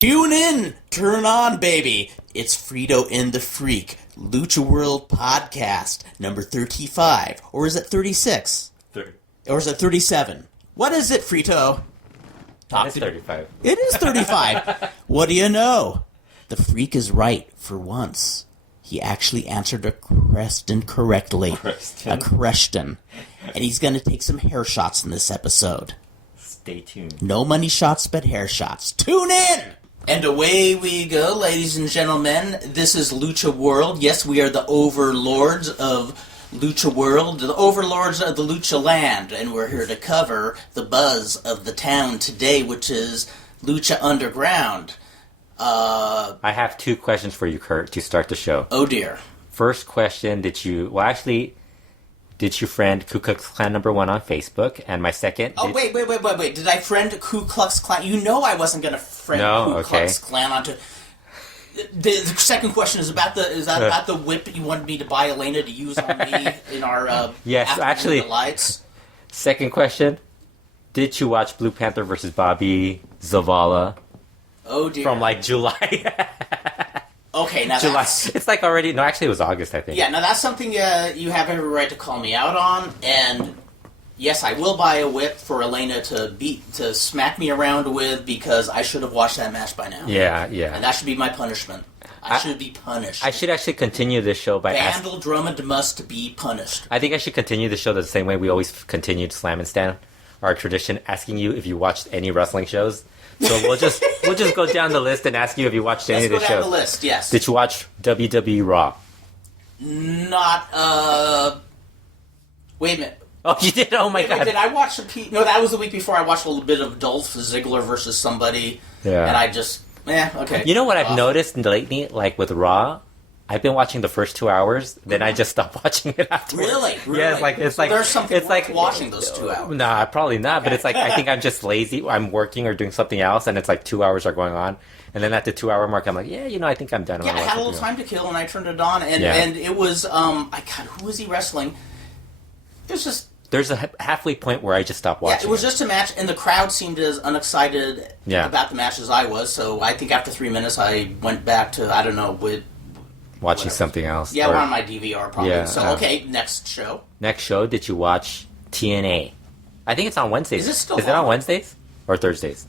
Tune in! Turn on, baby! It's Frito and the Freak, LuchaWorld Podcast, number 35. Or is it 36? 30. Or is it 37? What is it, Frito? It's 35. It is 35. What do you know? The Freak is right for once. He actually answered a question correctly. A question. And he's going to take some hair shots in this episode. Stay tuned. No money shots, but hair shots. Tune in! And away we go, ladies and gentlemen. This is Lucha World. Yes, we are the overlords of Lucha World, the overlords of the Lucha Land, and we're here to cover the buzz of the town today, which is Lucha Underground. I have two questions for you, Kurt, to start the show. Oh dear. First question, did you friend Ku Klux Klan number 1 on Facebook? And my second... Wait. Did I friend Ku Klux Klan? You know I wasn't going to friend Ku Klux Klan onto... The second question is about the whip that you wanted me to buy Elena to use on me in our yes, actually, delights. Second question, did you watch Blue Panther versus Bobby Zavala? Oh dear. From like July. Okay, now July. that's... It's like already... No, actually it was August, I think. Yeah, now that's something you have every right to call me out on, and yes, I will buy a whip for Elena to smack me around with, because I should have watched that match by now. Yeah. And that should be my punishment. I should be punished. I should actually continue this show by Vandal Drummond must be punished. I think I should continue the show the same way we always continued Slam and Stand, our tradition, asking you if you watched any wrestling shows. So we'll just go down the list and ask you if you watched any of the shows. Let's go down the list, yes. Did you watch WWE Raw? Wait a minute. Oh, you did? Oh my God. Did I watch No, that was the week before. I watched a little bit of Dolph Ziggler versus somebody. Yeah. And I just... okay. You know what I've noticed lately, like with Raw? I've been watching the first 2 hours, then I just stopped watching it afterwards. Really? Yeah, it's like there's something worth watching those 2 hours. Nah, probably not. But it's like I think I'm just lazy. I'm working or doing something else, and it's like 2 hours are going on, and then at the 2 hour mark, I'm like, I think I'm done. Yeah, I had a little time to kill, and I turned it on, and it was who was he wrestling? It was just. There's a halfway point where I just stopped watching. Yeah, it was just a match, and the crowd seemed as unexcited about the match as I was. So I think after 3 minutes, I went back to watching something else. Yeah, we're on my DVR probably. Yeah, so, okay, next show. Next show, did you watch TNA? I think it's on Wednesdays. Is it still on? Is it on Wednesdays? Or Thursdays?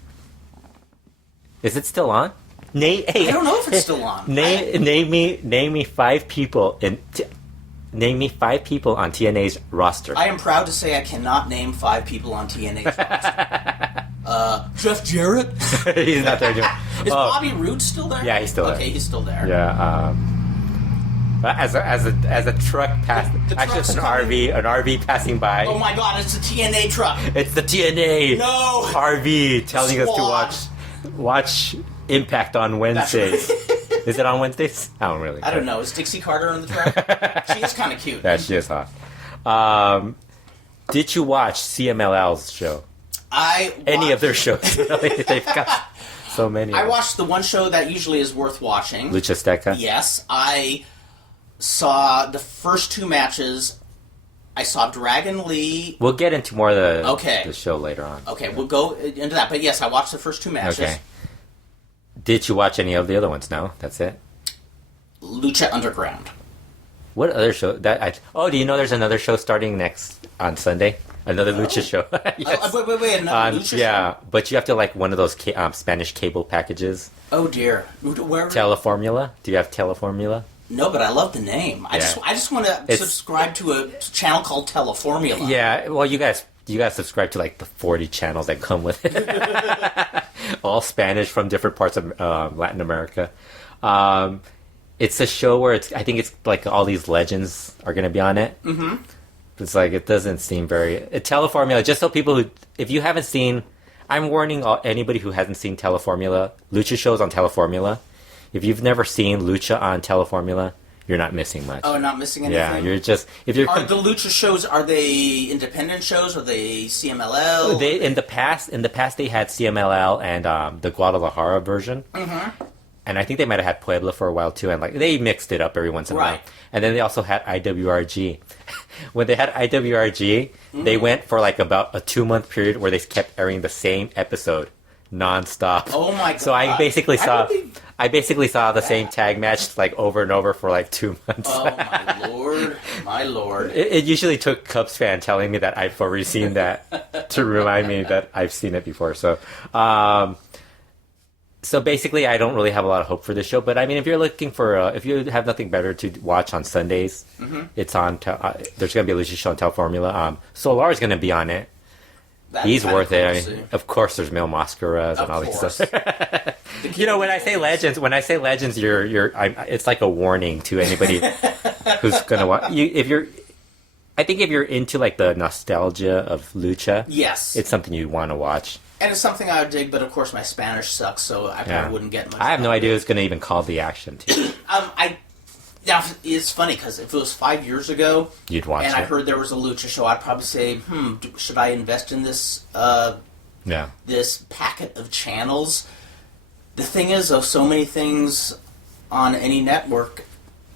Is it still on? I don't know if it's still on. Name me 5 people Name me 5 people on TNA's roster. I am proud to say I cannot name 5 people on TNA's roster. Jeff Jarrett? He's not there anymore. Is Bobby Roode still there? Yeah, he's still there. Okay, he's still there. Yeah, as a truck passed, actually it's an RV passing by. Oh my God, it's a TNA truck. It's the TNA RV telling us to watch Impact on Wednesdays. Is it on Wednesdays? I don't really care. I don't know. Is Dixie Carter on the truck? She is kind of cute. Yeah, she is hot. Did you watch CMLL's show? Any of their shows? They've got so many. I watched the one show that usually is worth watching. Lucha Azteca? Yes. I saw the first 2 matches. I saw Dragon Lee. We'll get into more of the show later on. Okay, we'll go into that. But yes, I watched the first 2 matches. Okay. Did you watch any of the other ones? No? That's it? Lucha Underground. What other show? Do you know there's another show starting on Sunday? Another Lucha show. Yes. Wait, another Lucha show? Yeah, but you have to like one of those Spanish cable packages. Oh dear. Where? Teleformula? Do you have Teleformula? No, but I love the name. I just want to subscribe to a channel called Teleformula. Yeah, well, you guys subscribe to like the 40 channels that come with it. All Spanish from different parts of Latin America. It's a show where I think it's like all these legends are going to be on it. Mm-hmm. It's like, it doesn't seem very... Teleformula, just so people if you haven't seen... I'm warning anybody who hasn't seen Teleformula, Lucha shows on Teleformula. If you've never seen Lucha on Teleformula, you're not missing much. Oh, not missing anything? Yeah, you're just... Are the Lucha shows, are they independent shows? Are they CMLL? In the past, they had CMLL and the Guadalajara version. Mm-hmm. And I think they might have had Puebla for a while, too. And like they mixed it up every once in a while. And then they also had IWRG. When they had IWRG, they went for like about a 2-month period where they kept airing the same episode nonstop. Oh my god! So I basically saw the same tag match like over and over for like 2 months. Oh my lord, my lord! It usually took Cubs fan telling me that I've already seen that to remind me that I've seen it before. So, so basically, I don't really have a lot of hope for this show. But I mean, if you're looking for, if you have nothing better to watch on Sundays, it's on. There's going to be a Lucha show on Teleformula. Solar is going to be on it. He's worth it. I mean, of course, there's Mil Mascaras and all these stuff. You know, when I say legends, it's like a warning to anybody who's gonna watch. I think if you're into like the nostalgia of lucha, yes, it's something you want to watch. And it's something I would dig, but of course my Spanish sucks, so I probably wouldn't get much. I have no idea who's going to even call the action team. Now, it's funny, because if it was 5 years ago, you'd watch and it. I heard there was a lucha show, I'd probably say, should I invest in this this packet of channels? The thing is, though, so many things on any network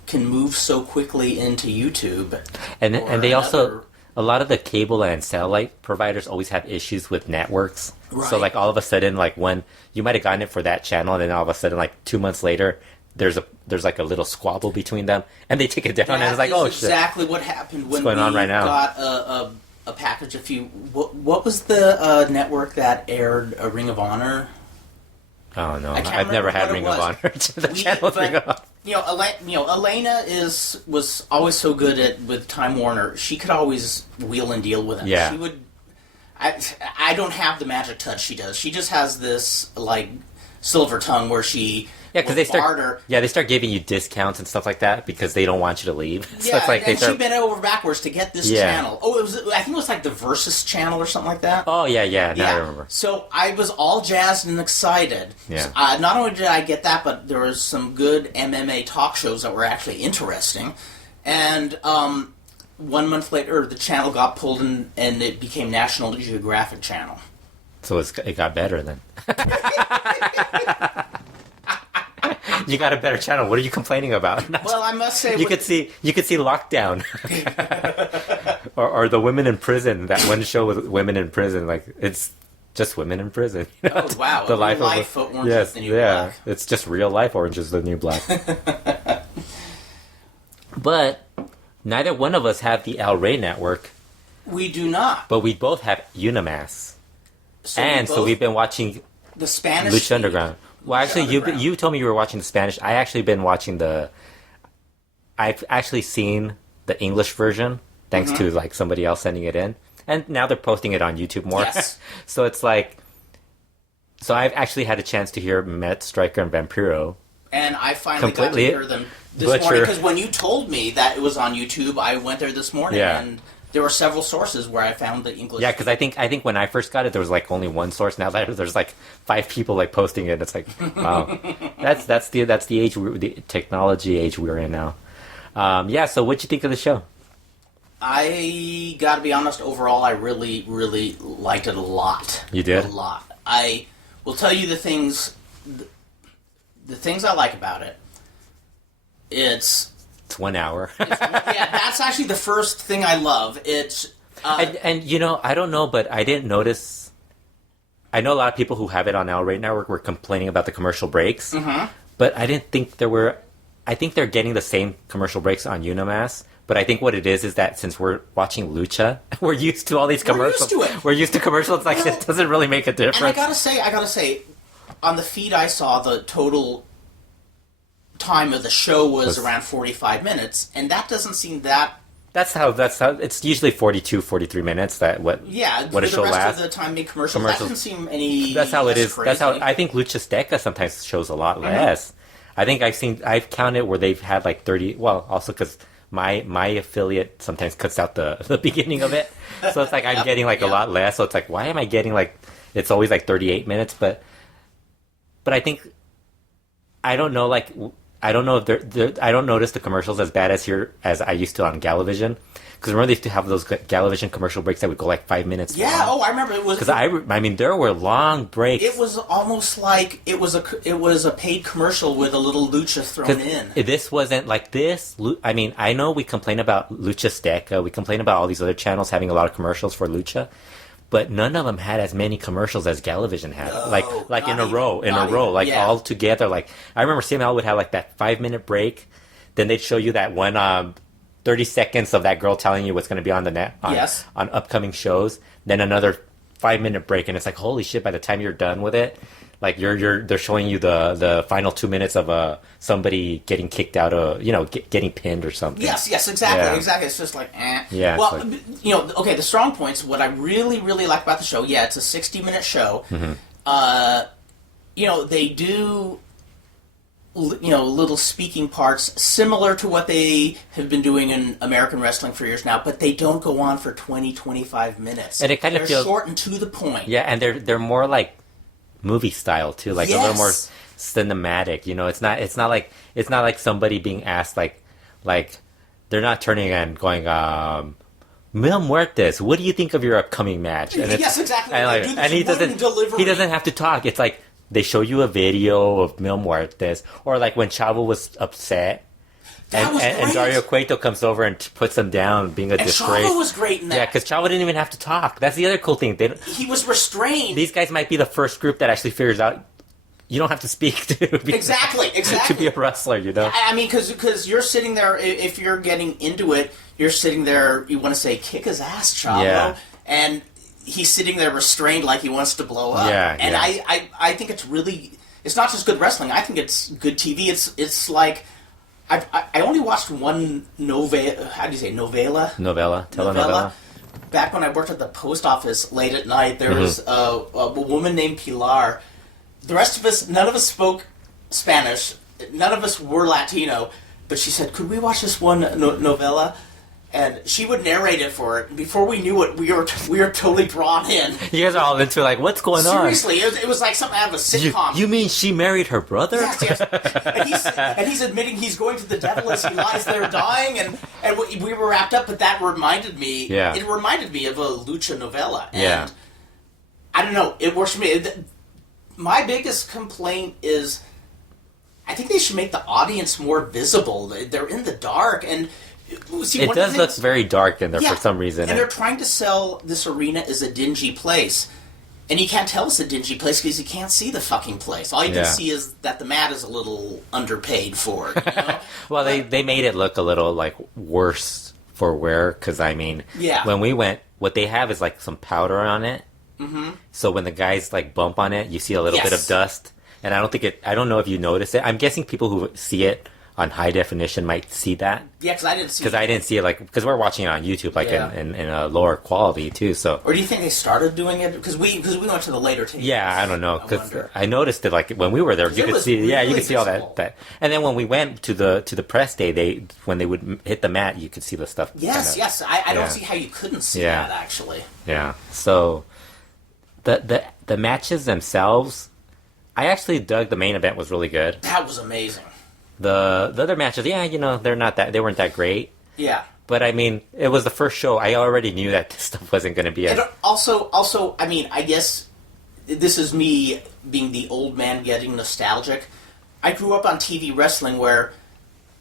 can move so quickly into YouTube. And they also, a lot of the cable and satellite providers always have issues with networks. Right. So, like, all of a sudden, like, when you might have gotten it for that channel, and then all of a sudden, like, 2 months later, there's like a little squabble between them, and they take it down, and it's like, oh shit! Exactly what happened when going on right now? Got a package. What was the network that aired a Ring of Honor? Oh no, I've never had Ring of Honor. Ring of Honor. You know, Elena was always so good with Time Warner. She could always wheel and deal with it. Yeah. She would. I don't have the magic touch she does. She just has this like silver tongue where she. Yeah, because they start giving you discounts and stuff like that because they don't want you to leave. So yeah, it's like and she bent over backwards to get this channel. Oh, I think it was like the Versus channel or something like that. Oh yeah. Now I remember. So I was all jazzed and excited. Yeah. So, not only did I get that, but there was some good MMA talk shows that were actually interesting. And 1 month later, the channel got pulled and it became National Geographic Channel. So it got better then. You got a better channel. What are you complaining about? Well, I must say you could see Lockdown, or the Women in Prison. That one show with women in prison, like it's just women in prison. You know? Oh wow! The life of Orange is the New Black. It's just real life. Orange is the New Black. But neither one of us have the El Rey network. We do not. But we both have Unimass, so we've been watching the Spanish Lucha Underground. Well, actually, you told me you were watching the Spanish. I actually been watching I've actually seen the English version, thanks to like somebody else sending it in, and now they're posting it on YouTube more. Yes. So it's like, I've actually had a chance to hear Met, Striker, and Vampiro. And I finally got to hear them this morning because when you told me that it was on YouTube, I went there this morning and. There were several sources where I found the English. Yeah, because I think when I first got it, there was like only one source. Now that there's like 5 people like posting it, it's like, wow, that's the age, the technology age we're in now. So what'd you think of the show? I got to be honest. Overall, I really, really liked it a lot. You did? A lot. I will tell you the things I like about it. It's 1 hour. That's actually the first thing I love. It's and you know, I don't know, but I didn't notice. I know a lot of people who have it on El Rey Network were complaining about the commercial breaks, but I didn't think there were. I think they're getting the same commercial breaks on Unimass, but I think what it is that since we're watching Lucha, we're used to all these commercials. We're used to commercials. Like it doesn't really make a difference. And I gotta say, on the feed I saw the total time of the show was around 45 minutes, and that doesn't seem that... That's how it's usually 42, 43 minutes what a show lasts. The rest of the time being commercials. That doesn't seem any... That's how it is. Crazy. That's how I think Lucha Azteca sometimes shows a lot less. I think I've counted where they've had like 30, well, also because my affiliate sometimes cuts out the beginning of it, so it's like I'm getting like a lot less, so it's like, why am I getting like, it's always like 38 minutes, but I think, I don't know, like, I don't know if I don't notice the commercials as bad as I used to on Galavision. Because remember they used to have those Galavision commercial breaks that would go like 5 minutes long. Yeah, I remember it was... Because I mean, there were long breaks. It was almost like it was a paid commercial with a little lucha thrown in. This wasn't like this. I mean, I know we complain about Lucha Azteca, we complain about all these other channels having a lot of commercials for lucha, but none of them had as many commercials as Galavision had. No, like in not a row, even. Yeah. all together. Like I remember CML would have like that 5-minute break, then they'd show you that one 30 seconds of that girl telling you what's going to be on the net on upcoming shows, then another 5-minute break, and it's like, holy shit! By the time you're done with it, like they're showing you the final 2 minutes of somebody getting kicked out of getting pinned or something. Yes, exactly. It's just like, eh. Yeah. Well, okay. The strong points. What I really, really like about the show, it's a 60-minute show. Mm-hmm. They do, little speaking parts similar to what they have been doing in American wrestling for years now, but they don't go on for 20, 25 minutes. And it kind of feels short and to the point. Yeah, and they're more like movie style too, like a little more cinematic. It's not like somebody being asked like they're not turning and going, Mil Muertes, what do you think of your upcoming match? And yes, exactly. And he doesn't have to talk. It's like they show you a video of Mil Muertes, or like when Chavo was upset. And Dario Cueto comes over and puts him down, being a disgrace. Chavo was great in that. Yeah, because Chavo didn't even have to talk. That's the other cool thing. He was restrained. These guys might be the first group that actually figures out you don't have to speak to be, exactly to be a wrestler. I mean, because you're sitting there. If you're getting into it, you're sitting there. You want to say, "Kick his ass, Chavo," and he's sitting there restrained, like he wants to blow up. And I think it's really. It's not just good wrestling. I think it's good TV. It's like. I only watched one novella. How do you say novella? Telenovela. Back when I worked at the post office late at night, there was a woman named Pilar. The rest of us, none of us spoke Spanish. None of us were Latino. But she said, "Could we watch this one novella?" And she would narrate it for it. Before we knew it, we were totally drawn in. You guys are all into like, what's going on? Seriously, it was like something out of a sitcom. You mean she married her brother? Yes. And he's admitting he's going to the devil as he lies there dying, and we were wrapped up. But that reminded me. Yeah. It reminded me of a lucha novella. And yeah. I don't know. It works for me. My biggest complaint is, I think they should make the audience more visible. They're in the dark and. See, it does look very dark in there for some reason. And they're trying to sell this arena as a dingy place. And you can't tell it's a dingy place because you can't see the fucking place. All you can see is that the mat is a little underpaid for it. You know? Well, they made it look a little like worse for wear because, I mean, when we went, what they have is like some powder on it. Mm-hmm. So when the guys like bump on it, you see a little bit of dust. And I don't know if you notice it. I'm guessing people who see it on high definition might see that. Yeah, because I didn't see it. Because I didn't see it, because we're watching it on YouTube, in a lower quality, too, so... Or do you think they started doing it? Because we went to the later tapes. Yeah, I don't know, because I noticed that, when we were there, you could see... Really you could see all that. And then when we went to the press day, when they would hit the mat, you could see the stuff. Yes. I don't see how you couldn't see that, actually. Yeah, so... The matches themselves... I actually dug the main event was really good. That was amazing. The other matches, they weren't that great. Yeah. But I mean, it was the first show. I already knew that this stuff wasn't going to be. And also, I mean, I guess this is me being the old man getting nostalgic. I grew up on TV wrestling where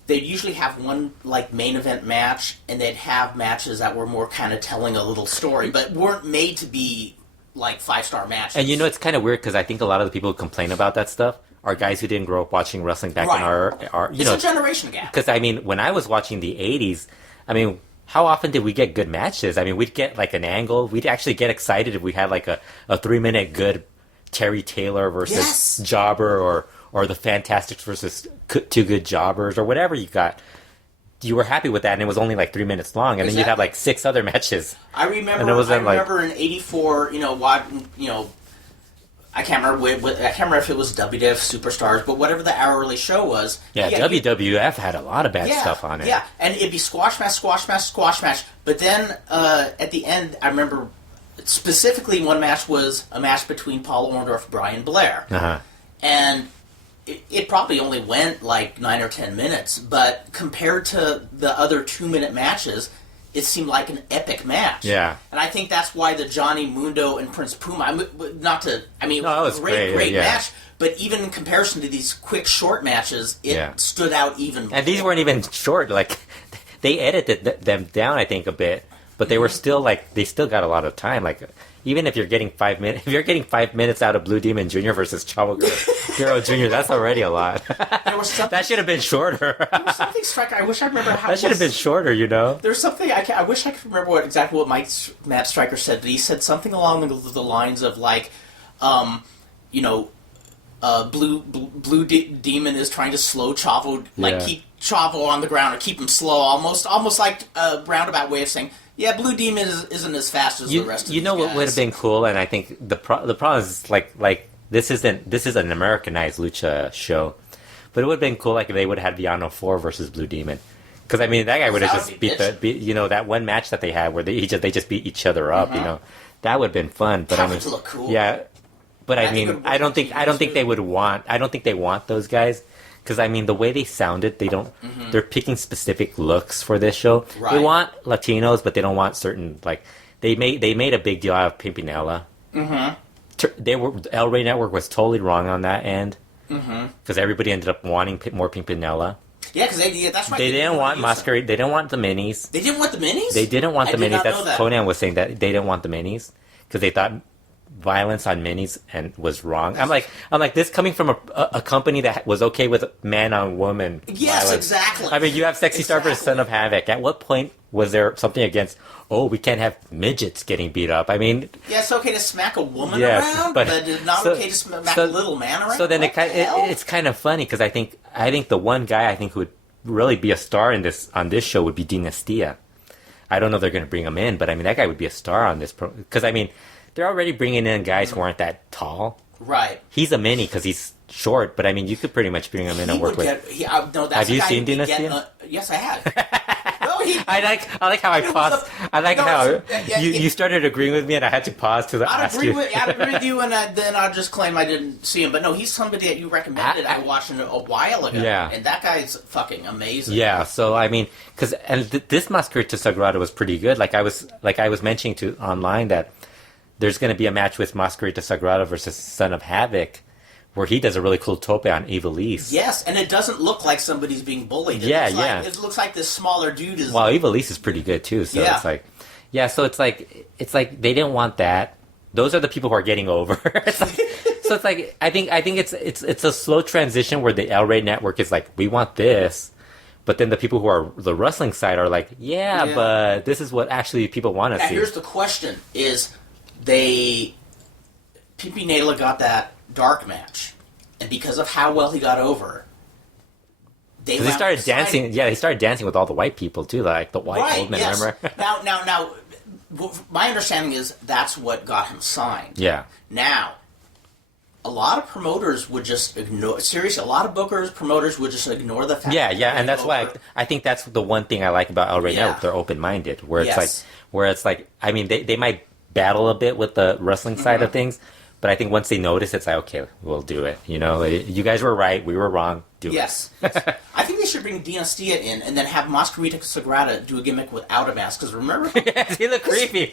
they'd usually have one main event match, and they'd have matches that were more kind of telling a little story, but weren't made to be 5-star matches. And it's kind of weird because I think a lot of the people who complain about that stuff are guys who didn't grow up watching wrestling back in our it's a generation gap. Because, I mean, when I was watching the 80s, I mean, how often did we get good matches? I mean, we'd get, an angle. We'd actually get excited if we had, a 3-minute good Terry Taylor versus Jobber or the Fantastics versus Two Good Jobbers or whatever you got. You were happy with that, and it was only 3 minutes long, and then you'd have 6 other matches. I remember in '84, I can't remember if it was WWF Superstars, but whatever the hourly show was. Yeah, WWF had a lot of bad stuff on it. Yeah, and it'd be squash match. But then at the end, I remember specifically one match was a match between Paul Orndorff and Brian Blair. Uh-huh. And it probably only went 9 or 10 minutes, but compared to the other 2-minute matches, it seemed like an epic match. Yeah. And I think that's why the Johnny Mundo and Prince Puma, it was a great match, but even in comparison to these quick, short matches, it stood out even more. And these weren't even short. They edited them down, I think, a bit, but they were still, they still got a lot of time. even if you're getting 5 minutes, if you're getting 5 minutes out of Blue Demon Jr. versus Chavo Guerrero Jr., that's already a lot. That should have been shorter. There was something Striker. I wish I remember how. That should have been shorter, you know. There's something I wish I could remember exactly what Matt Striker said. But he said something along the lines of like, you know, Blue Demon is trying to slow Chavo, like keep Chavo on the ground or keep him slow, almost like a roundabout way of saying, yeah, Blue Demon isn't as fast as the rest of these guys. You know what would have been cool, and I think the problem is like this is an Americanized lucha show, but it would have been cool like if they would have had Villano 4 versus Blue Demon. Because I mean that guy would have just beat that one match that they had where they just beat each other up, you know. That would have been fun, but that would look cool. Yeah. But I mean, I don't think they want those guys, because I mean the way they sounded, they're picking specific looks for this show. Right. They want Latinos, but they don't want certain they made a big deal out of Pimpinella. El Rey Network was totally wrong on that end, because everybody ended up wanting more Pimpinella. Yeah, because that's right. They didn't want Masquerade. They didn't want the minis. They didn't want the minis. They didn't want the minis. That's Conan was saying that they didn't want the minis because they thought violence on minis and was wrong. I'm like this coming from a company that was okay with man on woman. Yes, violence. Exactly. I mean, you have Sexy Star versus Son of Havoc. At what point was there something against? Oh, we can't have midgets getting beat up. I mean, yeah, it's okay to smack a woman around, but it's not okay to smack a little man around. So then it's kind of funny because I think the one guy who would really be a star on this show would be Dinastia. I don't know if they're going to bring him in, but I mean that guy would be a star on this because I mean. They're already bringing in guys who aren't that tall. Right. He's a mini because he's short, but I mean, you could pretty much bring him in and work with. Have you seen Dynastia? Yes, I have. I like how I paused. I like how you started agreeing with me, and I had to pause to ask you. I'd agree with you, and then I'll just claim I didn't see him. But no, he's somebody that you recommended. I watched him a while ago. Yeah. And that guy's fucking amazing. Yeah. So I mean, because this Masquerade to Sagrada was pretty good. Like I was mentioning to online that. There's going to be a match with Masquerade de Sagrada versus Son of Havoc, where he does a really cool tope on Ivelisse. Yes, and it doesn't look like somebody's being bullied. It looks like this smaller dude is. Well, Ivelisse is pretty good too. So it's like, so it's like they didn't want that. Those are the people who are getting over. So it's like I think it's a slow transition where the El Rey Network is like, we want this. But then the people who are the wrestling side are like, but this is what actually people want to see. Here's the question: Pimpinela got that dark match, and because of how well he got over, they started dancing. Yeah, they started dancing with all the white people too, like the white old men. Yes. Remember? Now, my understanding is that's what got him signed. Yeah. Now, a lot of promoters would just ignore. Seriously, a lot of bookers, promoters would just ignore the fact. Yeah, and that's why I think that's the one thing I like about El Rey Network. They're open-minded, where it's like, I mean, they might battle a bit with the wrestling side of things, but I think once they notice, it's like, okay, we'll do it. You know, you guys were right, we were wrong. Do it. Yes. I think they should bring Dinastia in and then have Masquerade Sagrada do a gimmick without a mask. Because remember, he looked creepy.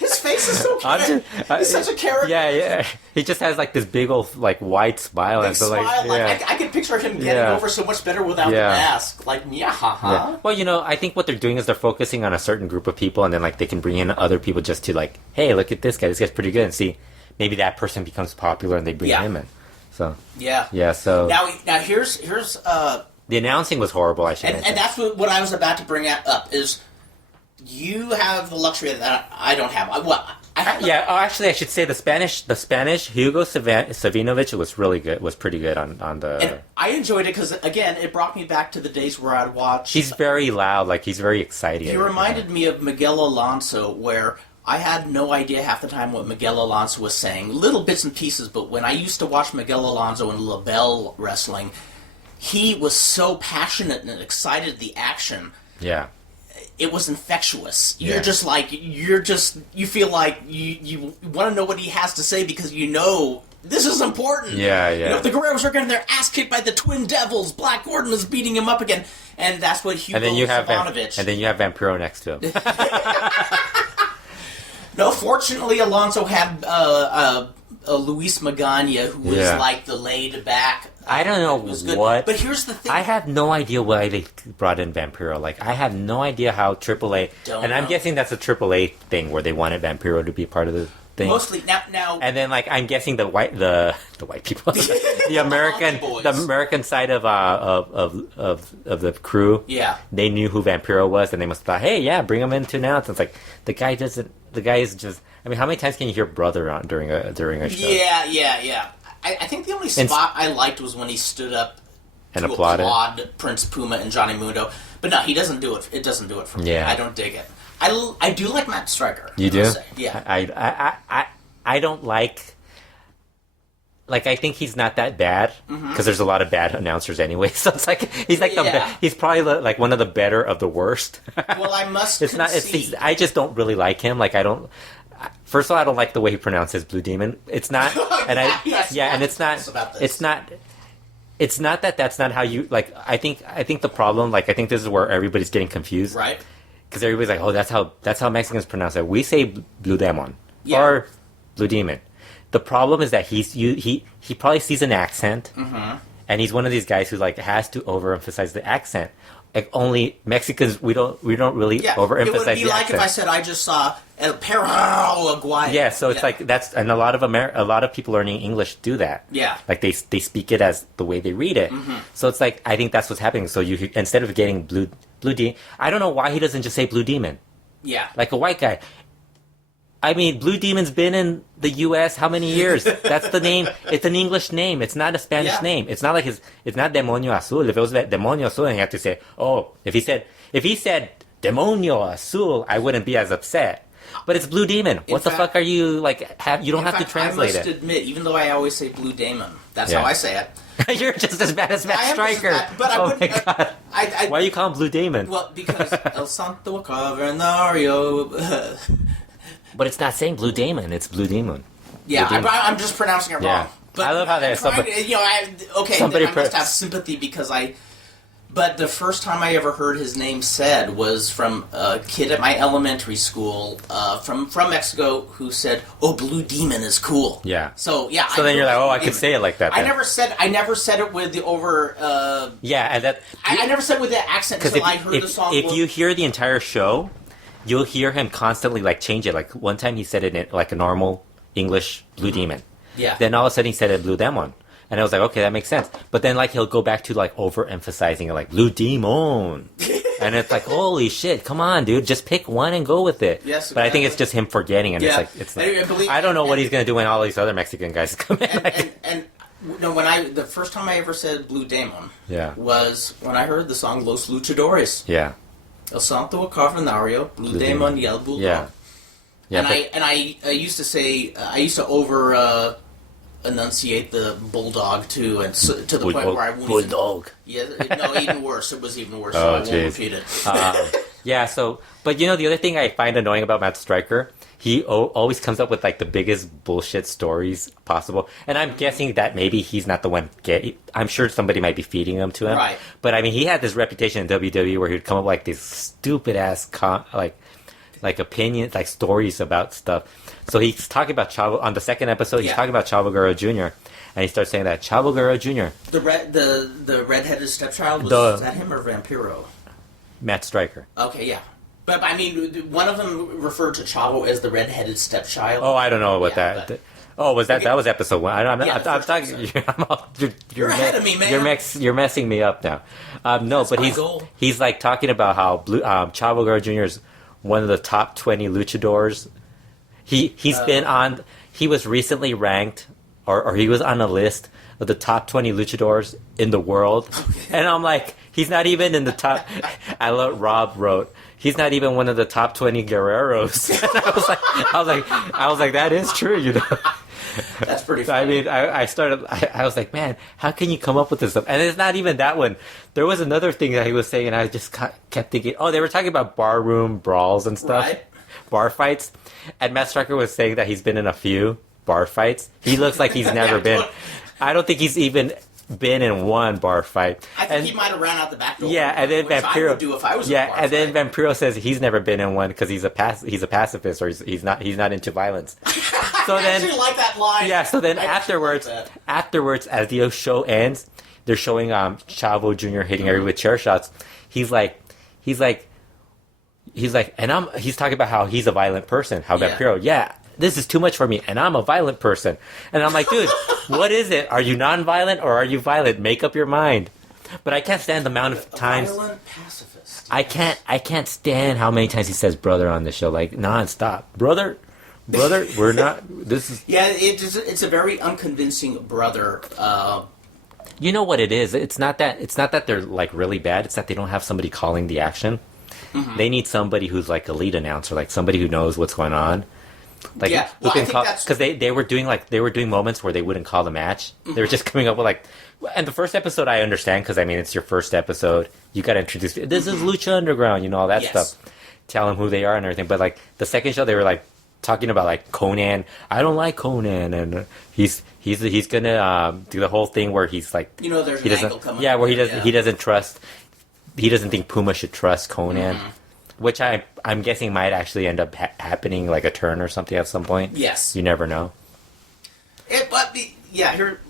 His face is so cute. He's such a character. Yeah. He just has like this big old like white smile. I could picture him getting over so much better without the mask. Like, yeah. Well, you know, I think what they're doing is they're focusing on a certain group of people, and then like they can bring in other people just to like, hey, look at this guy. This guy's pretty good, and see maybe that person becomes popular, and they bring him in. So So now here's the announcing was horrible. I should and that's what I was about to bring up is you have the luxury that I don't have. Actually, I should say the Spanish Hugo Savinovich was really good. Was pretty good on the. And I enjoyed it because again, it brought me back to the days where I'd watch. He's very loud, like he's very exciting. He reminded me of Miguel Alonso, where I had no idea half the time what Miguel Alonso was saying. Little bits and pieces, but when I used to watch Miguel Alonso in LaBelle Wrestling, he was so passionate and excited at the action. Yeah. It was infectious. You feel like you want to know what he has to say because you know this is important. Yeah. You know, the Guerreros are getting their ass kicked by the Twin Devils. Black Gordon is beating him up again. And that's what Hugo Savinovich. And then you have Vampiro next to him. No, fortunately, Alonso had Luis Magana, who was like the laid back. I don't know what. But here's the thing. I have no idea why they brought in Vampiro. Like, I have no idea how AAA. I'm guessing that's a AAA thing where they wanted Vampiro to be part of the. thing. Mostly now. And then like I'm guessing the white people, the American side of the crew. Yeah. They knew who Vampiro was, and they must have thought, hey, yeah, bring him in to announce. It's like the guy is just. I mean, how many times can you hear brother on during a show? Yeah. I think the only spot I liked was when he stood up and to applaud Prince Puma and Johnny Mundo. But no, he doesn't do it. It doesn't do it for me. Yeah. I don't dig it. I do like Matt Striker. You do? Yeah. I don't like. Like, I think he's not that bad because there's a lot of bad announcers anyway. So it's like he's like he's probably like one of the better of the worst. Well, I must. I just don't really like him. Like, I don't. First of all, I don't like the way he pronounces Blue Demon. It's not, and and it's not. It's not. It's not that that's not how you like. I think the problem. Like, I think this is where everybody's getting confused, right? Because everybody's like, oh, that's how Mexicans pronounce it. We say Blue Demon or Blue Demon. The problem is that he probably sees an accent, and he's one of these guys who like has to overemphasize the accent. Like, only Mexicans, we don't really overemphasize the accent. It would be like if I said I just saw El Paraguay. Yeah, so it's like that's, and a lot of people learning English do that. Yeah, like they speak it as the way they read it. So it's like, I think that's what's happening. So you, instead of getting Blue Demon, I don't know why he doesn't just say Blue Demon. Yeah, like a white guy. I mean, Blue Demon's been in the U.S. how many years? That's the name. It's an English name. It's not a Spanish name. It's not like it's not Demonio Azul. If it was Demonio Azul, then you have to say, oh, if he said Demonio Azul, I wouldn't be as upset. But it's Blue Demon. What the fuck are you, like, you don't have to translate it. I must admit, even though I always say Blue Demon, that's how I say it. You're just as bad as Matt Striker. Oh my god. Why do you call him Blue Demon? Well, because El Santo Cavernario... But it's not saying Blue Demon. It's Blue Demon. Yeah, I'm just pronouncing it wrong. But I love how they... I must have sympathy because But the first time I ever heard his name said was from a kid at my elementary school from Mexico who said, "Oh, Blue Demon is cool." Yeah. So yeah. So then you're like, "Oh, I could say it like that." I never said it with the over. And that. I never said it with the accent until I heard the song. If you hear the entire show, you'll hear him constantly like change it. Like one time he said it in like a normal English Blue Demon. Yeah. Then all of a sudden he said it Blue Demon. And I was like, okay, that makes sense. But then like he'll go back to like overemphasizing it, like Blue Demon. And it's like, holy shit, come on, dude, just pick one and go with it. Yes. But I think it's just him forgetting, and it's like I don't know what he's gonna do when all these other Mexican guys come in. And the first time I ever said Blue Demon was when I heard the song Los Luchadores. Yeah. El Santo Cavernario, Blue Demon y el Bulldog. Yeah. And I used to say I used to over enunciate the bulldog too, and to the point where I won't bulldog. Even worse. It was even worse. So I won't repeat it. So, but the other thing I find annoying about Matt Striker, he always comes up with like the biggest bullshit stories possible, and I'm guessing that maybe he's not the one. I'm sure somebody might be feeding them to him. Right. But I mean, he had this reputation in WWE where he'd come up with like these stupid ass like opinions, like stories about stuff. So he's talking about Chavo on the second episode. He's talking about Chavo Guerrero Jr. and he starts saying that Chavo Guerrero Jr. The redheaded stepchild, was that him or Vampiro? Matt Striker. Okay, yeah. But I mean, one of them referred to Chavo as the redheaded stepchild. Oh, I don't know what that. But, was that? Okay. That was episode 1. I'm talking. You're ahead of me, man. You're messing me up now. No, but he's like talking about how Chavo Guerrero Jr. is one of the top 20 luchadors. He's been on. He was recently ranked, or he was on a list of the top 20 luchadors in the world, and I'm like, he's not even in the top. Rob wrote, he's not even one of the top 20 guerreros. And I was like, that is true, That's pretty funny. I mean, I was like, man, how can you come up with this stuff? And it's not even that one. There was another thing that he was saying, and I just kept thinking, they were talking about barroom brawls and stuff. Right. Bar fights. And Matt Striker was saying that he's been in a few bar fights. He looks like he's never been. I don't think he's even been in one bar fight. I think he might have ran out the back door. Yeah, and then Vampiro. I would do if I was in a bar then Vampiro says he's never been in one because he's a pacifist, or he's not into violence. So I actually like that line. Yeah. So then afterwards, as the show ends, they're showing Chavo Jr. hitting everybody with chair shots. He's like, and he's talking about how he's a violent person. How Vampiro, this is too much for me, and I'm a violent person. And I'm like, dude, what is it? Are you non-violent or are you violent? Make up your mind. But I can't stand the amount of times. A violent pacifist. I can't stand how many times he says brother on the show, like nonstop. Brother, we're not. This is. Yeah, it's a very unconvincing brother. You know what it is? It's not that they're like really bad. It's that they don't have somebody calling the action. Mm-hmm. They need somebody who's like a lead announcer, like somebody who knows what's going on. Like, yeah, well, I think that's because they were doing moments where they wouldn't call the match. Mm-hmm. They were just coming up with like, and the first episode I understand because I mean it's your first episode. You got to introduce this is Lucha Underground, you know all that stuff. Tell them who they are and everything. But like the second show, they were like talking about like Conan. I don't like Conan, and he's gonna do the whole thing where he's like, you know, there's an angle coming. Yeah, where he doesn't trust. He doesn't think Puma should trust Conan, which I'm guessing might actually end up happening, like a turn or something at some point. Yes, you never know. Here,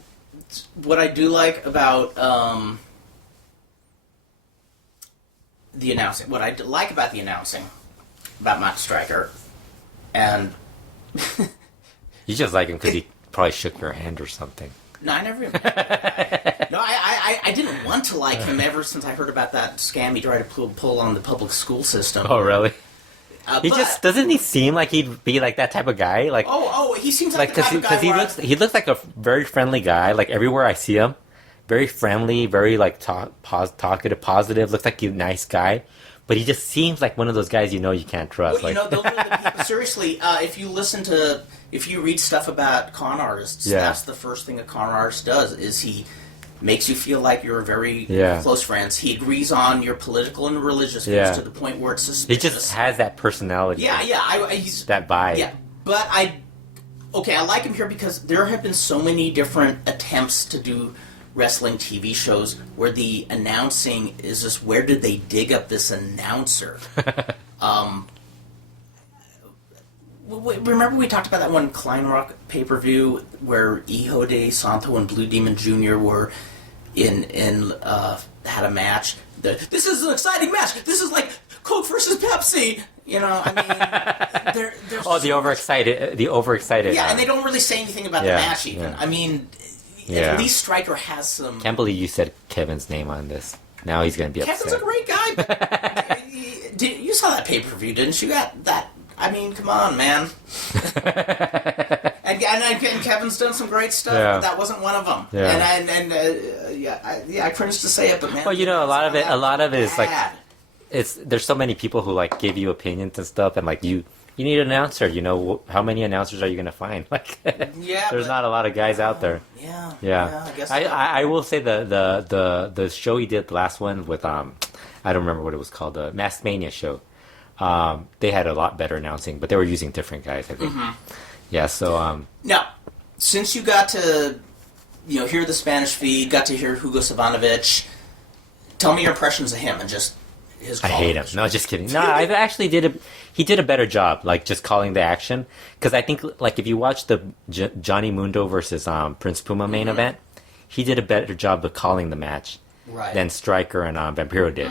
what I do like about the announcing, what I like about the announcing about Matt Striker, and you just like him because he probably shook your hand or something. No, I never. No, I didn't want to like him ever since I heard about that scam he tried to pull on the public school system. Oh, really? Doesn't he seem like he'd be like that type of guy? Like he seems like the type of guy because he looks like a very friendly guy. Like everywhere I see him, very friendly, very like talkative, positive. Looks like a nice guy. But he just seems like one of those guys you can't trust. Well, those are the people. Seriously, if you read stuff about con artists, that's the first thing a con artist does, is he makes you feel like you're very close friends. He agrees on your political and religious views to the point where it's suspicious. He just has that personality. He's that vibe. Yeah, but I like him here because there have been so many different attempts to do wrestling TV shows where the announcing is just, where did they dig up this announcer? Remember we talked about that one Klein Rock pay-per-view where Hijo de Santo and Blue Demon Jr. were had a match. This is an exciting match. This is like Coke versus Pepsi. You know, I mean, they're the overexcited. Yeah, and they don't really say anything about the match even. Yeah. I mean. At least Striker has some. Can't believe you said Kevin's name on this. Now he's going to be upset. Kevin's a great guy. But you saw that pay-per-view, didn't you? That. I mean, come on, man. and Kevin's done some great stuff, but that wasn't one of them. Yeah. I cringe to say it, but man. Well, a lot of it is like, there's so many people who like give you opinions and stuff, and like you need an announcer. How many announcers are you going to find? Like, there's not a lot of guys out there. Yeah. I guess I will say the show he did, the last one with I don't remember what it was called, the Masked Mania show. They had a lot better announcing, but they were using different guys, I think. Mm-hmm. Yeah. So now, since you got to hear the Spanish feed, got to hear Hugo Savinovich, tell me your impressions of him and just. I hate him. No, just kidding. No, I actually he did a better job, like just calling the action. Because I think, like, if you watch the Johnny Mundo versus Prince Puma main event, he did a better job of calling the match than Striker and Vampiro did.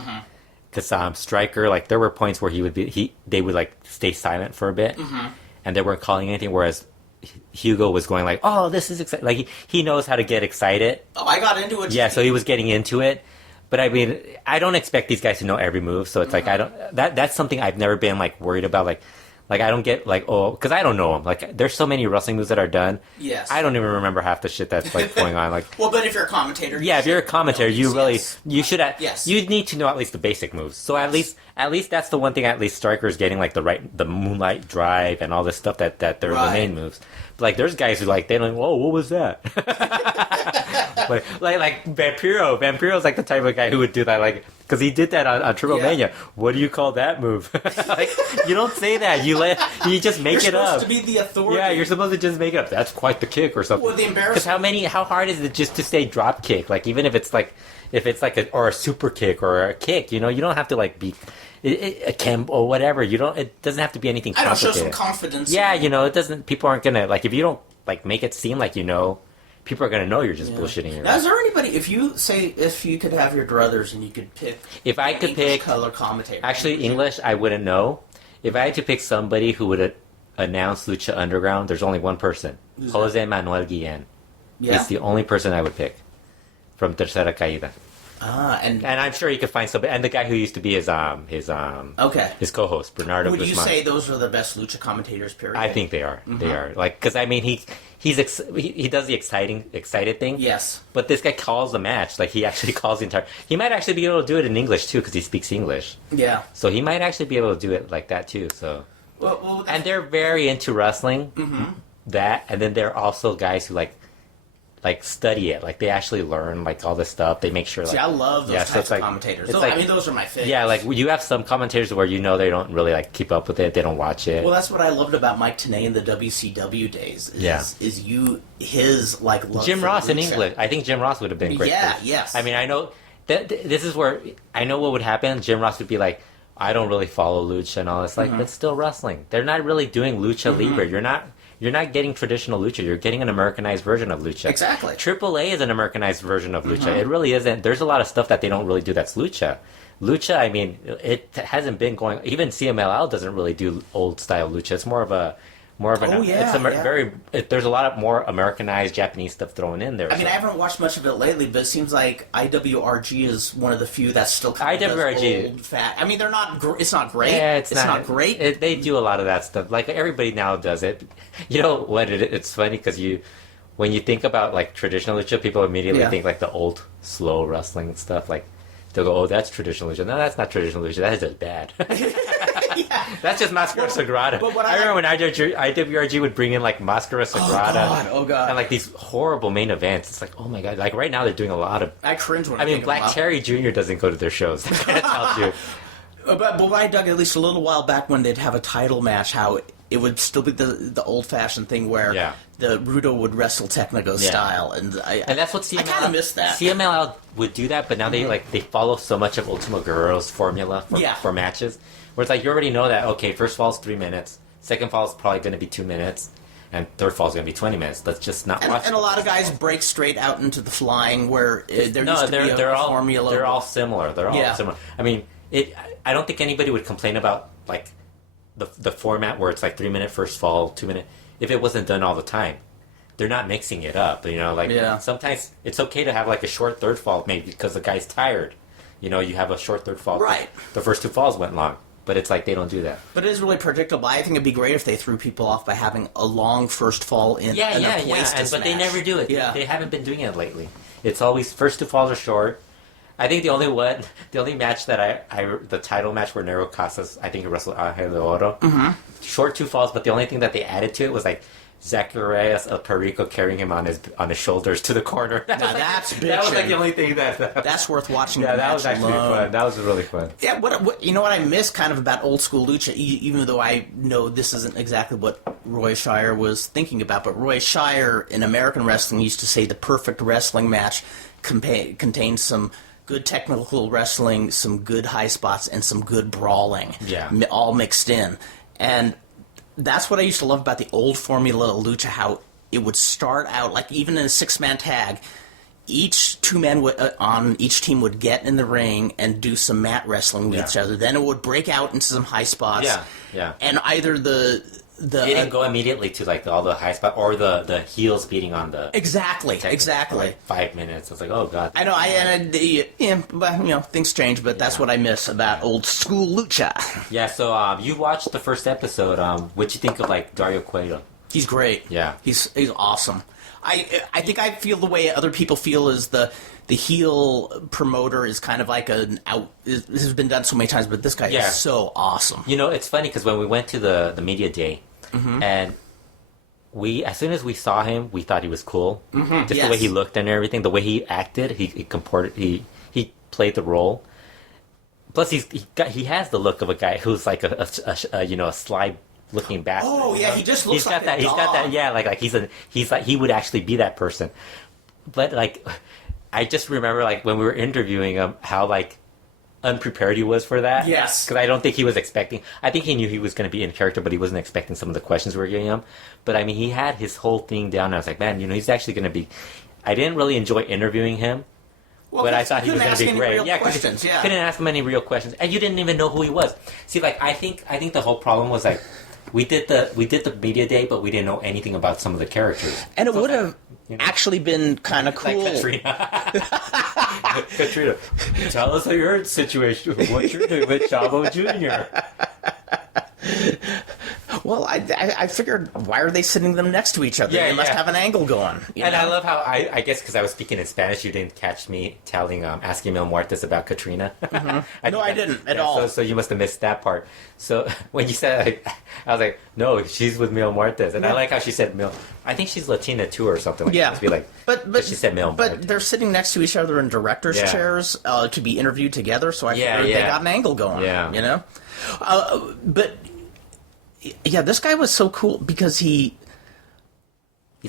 Because Striker, like, there were points where they would like stay silent for a bit, and they weren't calling anything. Whereas Hugo was going like, "Oh, this is exciting!" Like he knows how to get excited. Oh, I got into it. Yeah, so he was getting into it. But I mean, I don't expect these guys to know every move, so it's like that's something I've never been like worried about. Like I don't get like because I don't know them. Like there's so many wrestling moves that are done. Yes. I don't even remember half the shit that's like going on. Like well, but if you're a commentator, if you're a commentator, you should yes. You need to know at least the basic moves. So at least that's the one thing. At least Striker is getting like the Moonlight Drive and all this stuff that they're the main moves. But like there's guys who like they don't. Whoa, what was that? like Vampiro. Vampiro's like the type of guy who would do that, like because he did that on Triple Mania. What do you call that move? Like you don't say that. You just make it up. You're supposed to be the authority. Yeah, you're supposed to just make it up. That's quite the kick or something. Well, the embarrassment. Because how hard is it just to say drop kick? Like even if it's like a super kick or a kick, you don't have to like be a chem or whatever. It doesn't have to be anything complicated. I don't show some confidence. Yeah, it doesn't. People aren't gonna like if you don't like make it seem like people are going to know you're just bullshitting. Now, is there anybody, if you could have your druthers and you could pick if I could pick color commentator? Actually, English, I wouldn't know. If I had to pick somebody who would announce Lucha Underground, there's only one person. Jose Manuel Guillen. Yeah. He's the only person I would pick from Tercera Caída. And I'm sure you could find somebody. And the guy who used to be his co-host, Bernardo would you Guzman. say those are the best lucha commentators? Period. I think they are. Mm-hmm. They are. Like, because I mean, he does the excited thing. Yes. But this guy calls the match. Like, he actually calls the entire. He might actually be able to do it in English too, because he speaks English. Yeah. So he might actually be able to do it like that too. So. Well, and they're very into wrestling. Mm-hmm. That, and then there are also guys who like study it. Like, they actually learn like all this stuff. They make sure. Like, see, I love those types of commentators. Like, I mean, those are my favorites. Yeah, like you have some commentators where they don't really like keep up with it. They don't watch it. Well, that's what I loved about Mike Tenay in the WCW days. His like love Jim for Ross in lucha. English. I think Jim Ross would have been great. Yeah, for it. yes. I mean, I know this is where I know what would happen. Jim Ross would be like, I don't really follow lucha and all this. Like, that's still wrestling. They're not really doing lucha libre. You're not getting traditional lucha. You're getting an Americanized version of lucha. Exactly. AAA is an Americanized version of lucha. It really isn't. There's a lot of stuff that they don't really do that's lucha. Lucha, I mean, it hasn't been going. Even CMLL doesn't really do old style lucha. It's more of an. There's a lot of more Americanized Japanese stuff thrown in there. I mean, I haven't watched much of it lately, but it seems like IWRG is one of the few that's still kind of old fat. I mean, they're not. It's not great. Yeah, it's not great. They do a lot of that stuff. Like, everybody now does it. You know what? It's funny because when you think about like traditional lucha, people immediately think like the old slow wrestling stuff. Like, they'll go, "Oh, that's traditional lucha." No, that's not traditional lucha. That is just bad. That's just Mascara Sagrada. I remember when IWRG would bring in like Mascara Sagrada. Oh god. And like these horrible main events. It's like, oh my god. Like, right now they're doing a lot of. I cringe when I mean, Black Cherry Jr. doesn't go to their shows. That kind of tells you. But what I dug at least a little while back when they'd have a title match, how it would still be the old fashioned thing where the Rudo would wrestle Technico style, and that's what CMLL. I kind of miss that. CMLL would do that, but now they follow so much of Ultimo Guerrero's formula for matches, where it's like, you already know that, okay, first fall is 3 minutes, second fall is probably going to be 2 minutes, and third fall is going to be 20 minutes. Let's just not watch. And a lot of guys break straight out into the flying, where there used to be a formula. They're all similar. They're all similar. I mean, I don't think anybody would complain about like the format where it's like 3 minute first fall, 2 minute, if it wasn't done all the time. They're not mixing it up, you know. Like, sometimes it's okay to have like a short third fall, maybe because the guy's tired. You know, you have a short third fall. Right. The first two falls went long, but it's like they don't do that. But it is really predictable. I think it'd be great if they threw people off by having a long first fall in. But they never do it. Yeah. They haven't been doing it lately. It's always first two falls are short. I think the only match that the title match where Nero Casas, I think he wrestled Angel de Oro. Short two falls, but the only thing that they added to it was like Zacharias El Perico carrying him on his shoulders to the corner. That's bitchin'. That was like the only thing that's worth watching. Yeah, that was actually fun. That was really fun. Yeah, what you know what I miss kind of about old school lucha, even though I know this isn't exactly what Roy Shire was thinking about, but Roy Shire in American wrestling used to say the perfect wrestling match contains some good technical wrestling, some good high spots, and some good brawling. Yeah. All mixed in. And that's what I used to love about the old formula of lucha, how it would start out, like even in a six-man tag, each two men on each team would get in the ring and do some mat wrestling with each other. Then it would break out into some high spots. Yeah. And either the you didn't go immediately to like all the high spot or the heels beating on the exactly for like 5 minutes. I was like, oh god. I know. But things change. But that's what I miss about old school lucha. Yeah. So you watched the first episode. What'd you think of like Dario Cueto? He's great. Yeah. He's awesome. I think I feel the way other people feel is the heel promoter is kind of like this has been done so many times, but this guy is so awesome. You know, it's funny because when we went to the media day, and as soon as we saw him, we thought he was cool. Just the way he looked and everything, the way he acted, he played the role. Plus, he has the look of a guy who's like a sly looking bastard. Oh yeah, he just looks like a dog. He's got that. Yeah, like he would actually be that person. But like, I just remember like when we were interviewing him, how like unprepared he was for that. Yes. Because I don't think he was expecting. I think he knew he was going to be in character, but he wasn't expecting some of the questions we were giving him. But I mean, he had his whole thing down. And I was like, man, he's actually going to be. I didn't really enjoy interviewing him. Well, but I thought he was going to be great. Couldn't ask him any real questions, and you didn't even know who he was. See, like I think the whole problem was like we did the media day, but we didn't know anything about some of the characters. And it would have actually been kind of cool. Like Katrina. Katrina, tell us your situation. What you're doing with Chavo Jr. Well, I figured, why are they sitting them next to each other? Yeah, they must yeah. have an angle going. And I love how, I guess because I was speaking in Spanish, you didn't catch me asking Mil Muertes about Katrina. Mm-hmm. I didn't at all. So you must have missed that part. So when you said, I was like, no, she's with Mil Muertes. And I like how she said Mil. I think she's Latina too or something like that. Must be like, but she said Mil Muertes. But they're sitting next to each other in director's chairs to be interviewed together, so I figured they got an angle going. Yeah. You know? But... yeah, this guy was so cool because he's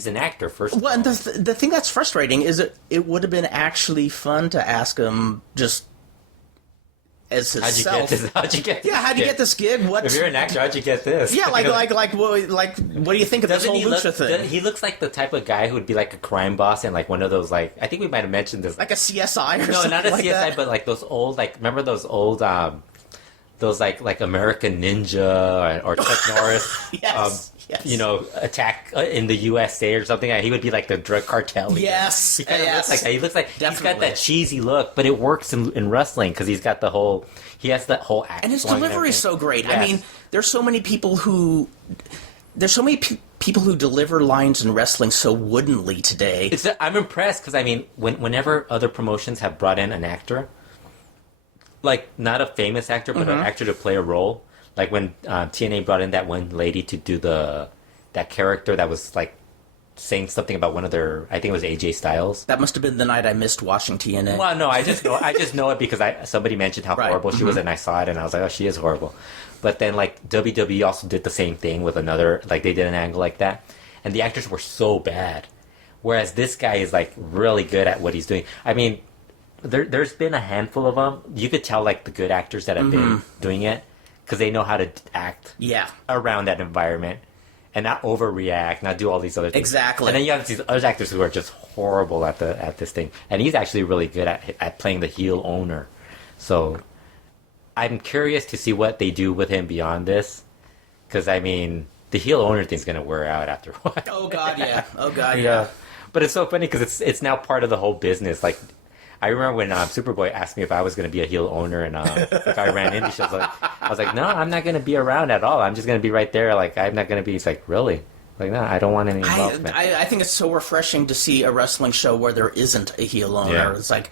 an actor first. Well, and the thing that's frustrating is it would have been actually fun to ask him just as himself. How'd you get this gig? If you're an actor, how'd you get this? Yeah, what do you think of this whole lucha thing? He looks like the type of guy who would be like a crime boss and like one of those like I think we might have mentioned this, like a CSI or no, something not a like CSI, that? but like those old remember those old those like American Ninja or Chuck Norris, yes. You know, attack in the USA or something. He would be like the drug cartel. Yes, he kind of looks like that. He looks like Definitely. He's got that cheesy look, but it works in wrestling because he has that whole act. And his delivery's so great. Yes. I mean, there's so many people who deliver lines in wrestling so woodenly today. I'm impressed because I mean, whenever other promotions have brought in an actor. Like, not a famous actor, but an actor to play a role. Like, when TNA brought in that one lady to do that character that was, like, saying something about one of their... I think it was AJ Styles. That must have been the night I missed watching TNA. Well, no, I just know it because somebody mentioned how horrible she was, and I saw it, and I was like, oh, she is horrible. But then, like, WWE also did the same thing with another... Like, they did an angle like that. And the actors were so bad. Whereas this guy is, like, really good at what he's doing. I mean... There's been a handful of them. You could tell, like, the good actors that have been doing it because they know how to act around that environment and not overreact, not do all these other things. Exactly. And then you have these other actors who are just horrible at this thing. And he's actually really good at playing the heel owner. So I'm curious to see what they do with him beyond this because, I mean, the heel owner thing's going to wear out after a while. Oh, God, yeah. Oh, God, yeah. But it's so funny because it's now part of the whole business. Like, I remember when Superboy asked me if I was going to be a heel owner and if I ran indie shows. I was like, no, I'm not going to be around at all. I'm just going to be right there. Like, I'm not going to be. He's like, really? Like, no, I don't want any involvement. I think it's so refreshing to see a wrestling show where there isn't a heel owner. Yeah. It's like,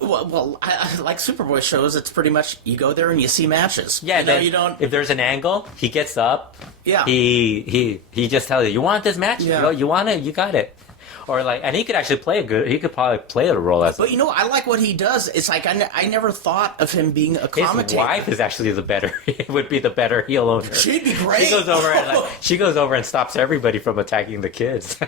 like Superboy shows, it's pretty much you go there and you see matches. Yeah, you don't. If there's an angle, he gets up. Yeah. He just tells you want this match? Yeah. You want it? You got it. Or like, and he could actually he could probably play a role as. But you know, I like what he does. It's like I never thought of him being a commentator. His wife is actually would be the better heel owner. She'd be great. She goes over and stops everybody from attacking the kids.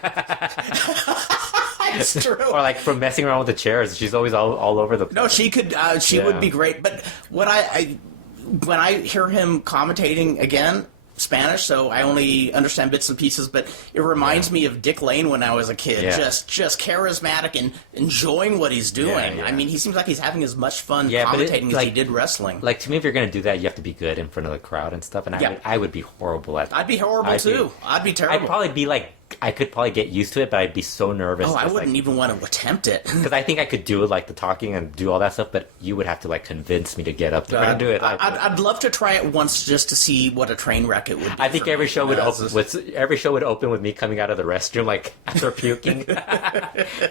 It's true. Or like from messing around with the chairs. She's always all over the place. No, she could. She would be great. But when I hear him commentating again. Spanish, so I only understand bits and pieces, but it reminds me of Dick Lane when I was a kid. Yeah. Just charismatic and enjoying what he's doing. I mean, he seems like he's having as much fun commentating as he did wrestling. Like, to me, if you're going to do that, you have to be good in front of the crowd and stuff, and I would be horrible at that. I'd be horrible, too. I'd be terrible. I'd probably be like, I could probably get used to it, but I'd be so nervous. Oh, I wouldn't even want to attempt it. Because I think I could do it, like the talking and do all that stuff, but you would have to like convince me to get up there and do it. I'd love to try it once just to see what a train wreck it would be. I think every show would open with me coming out of the restroom like after puking.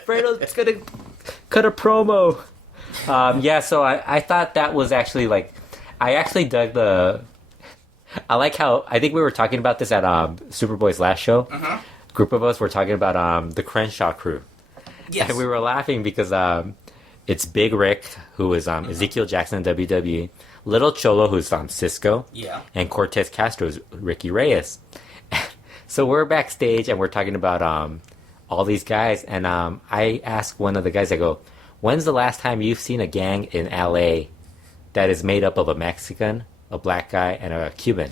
Fredo's gonna cut a promo. So I thought that was actually like, I actually dug I like how, I think we were talking about this at Superboy's last show. Group of us were talking about the Crenshaw crew. Yes. And we were laughing because it's Big Rick, who is Ezekiel Jackson in WWE, Little Cholo, who's Cisco, and Cortez Castro is Ricky Reyes. So we're backstage and we're talking about all these guys, and I asked one of the guys, I go, when's the last time you've seen a gang in LA that is made up of a Mexican, a black guy, and a Cuban?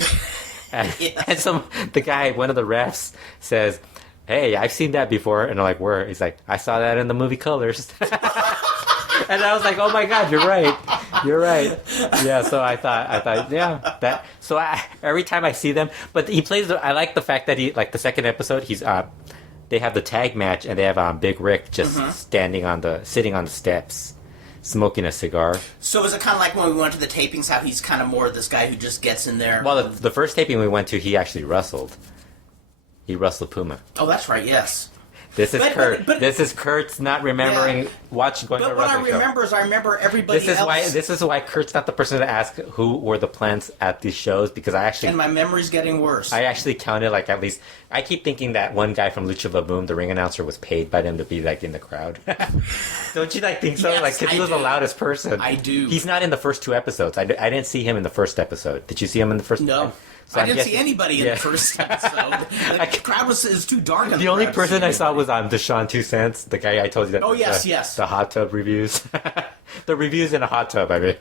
And the guy, one of the refs, says, hey, I've seen that before. And I'm like, where? He's like, I saw that in the movie Colors. And I was like, oh my God, you're right. Yeah, so I thought, yeah. So every time I see them, but he plays. I like the fact that he like the second episode. He's they have the tag match and they have Big Rick just sitting on the steps, smoking a cigar. So is it kind of like when we went to the tapings, how he's kind of more this guy who just gets in there? Well, the first taping we went to, he actually wrestled. He wrestled Puma. Oh, that's right. Yes. This is Kurt. This is Kurt's not remembering going to a wrestling show. But what I remember is I remember everybody else. This is why Kurt's not the person to ask who were the plants at these shows, because And my memory's getting worse. I actually counted like at least. I keep thinking that one guy from Lucha Boom, the ring announcer, was paid by them to be like in the crowd. Don't you think so? Yes, like, because he was the loudest person. I do. He's not in the first 2 episodes. I didn't see him in the first episode. Did you see him in the first? No. So I didn't see anybody in the first episode. The crowd was too dark. The only person I saw was Deshaun 2 Cents, the guy I told you that. Oh yes. The hot tub reviews, the reviews in a hot tub. I mean,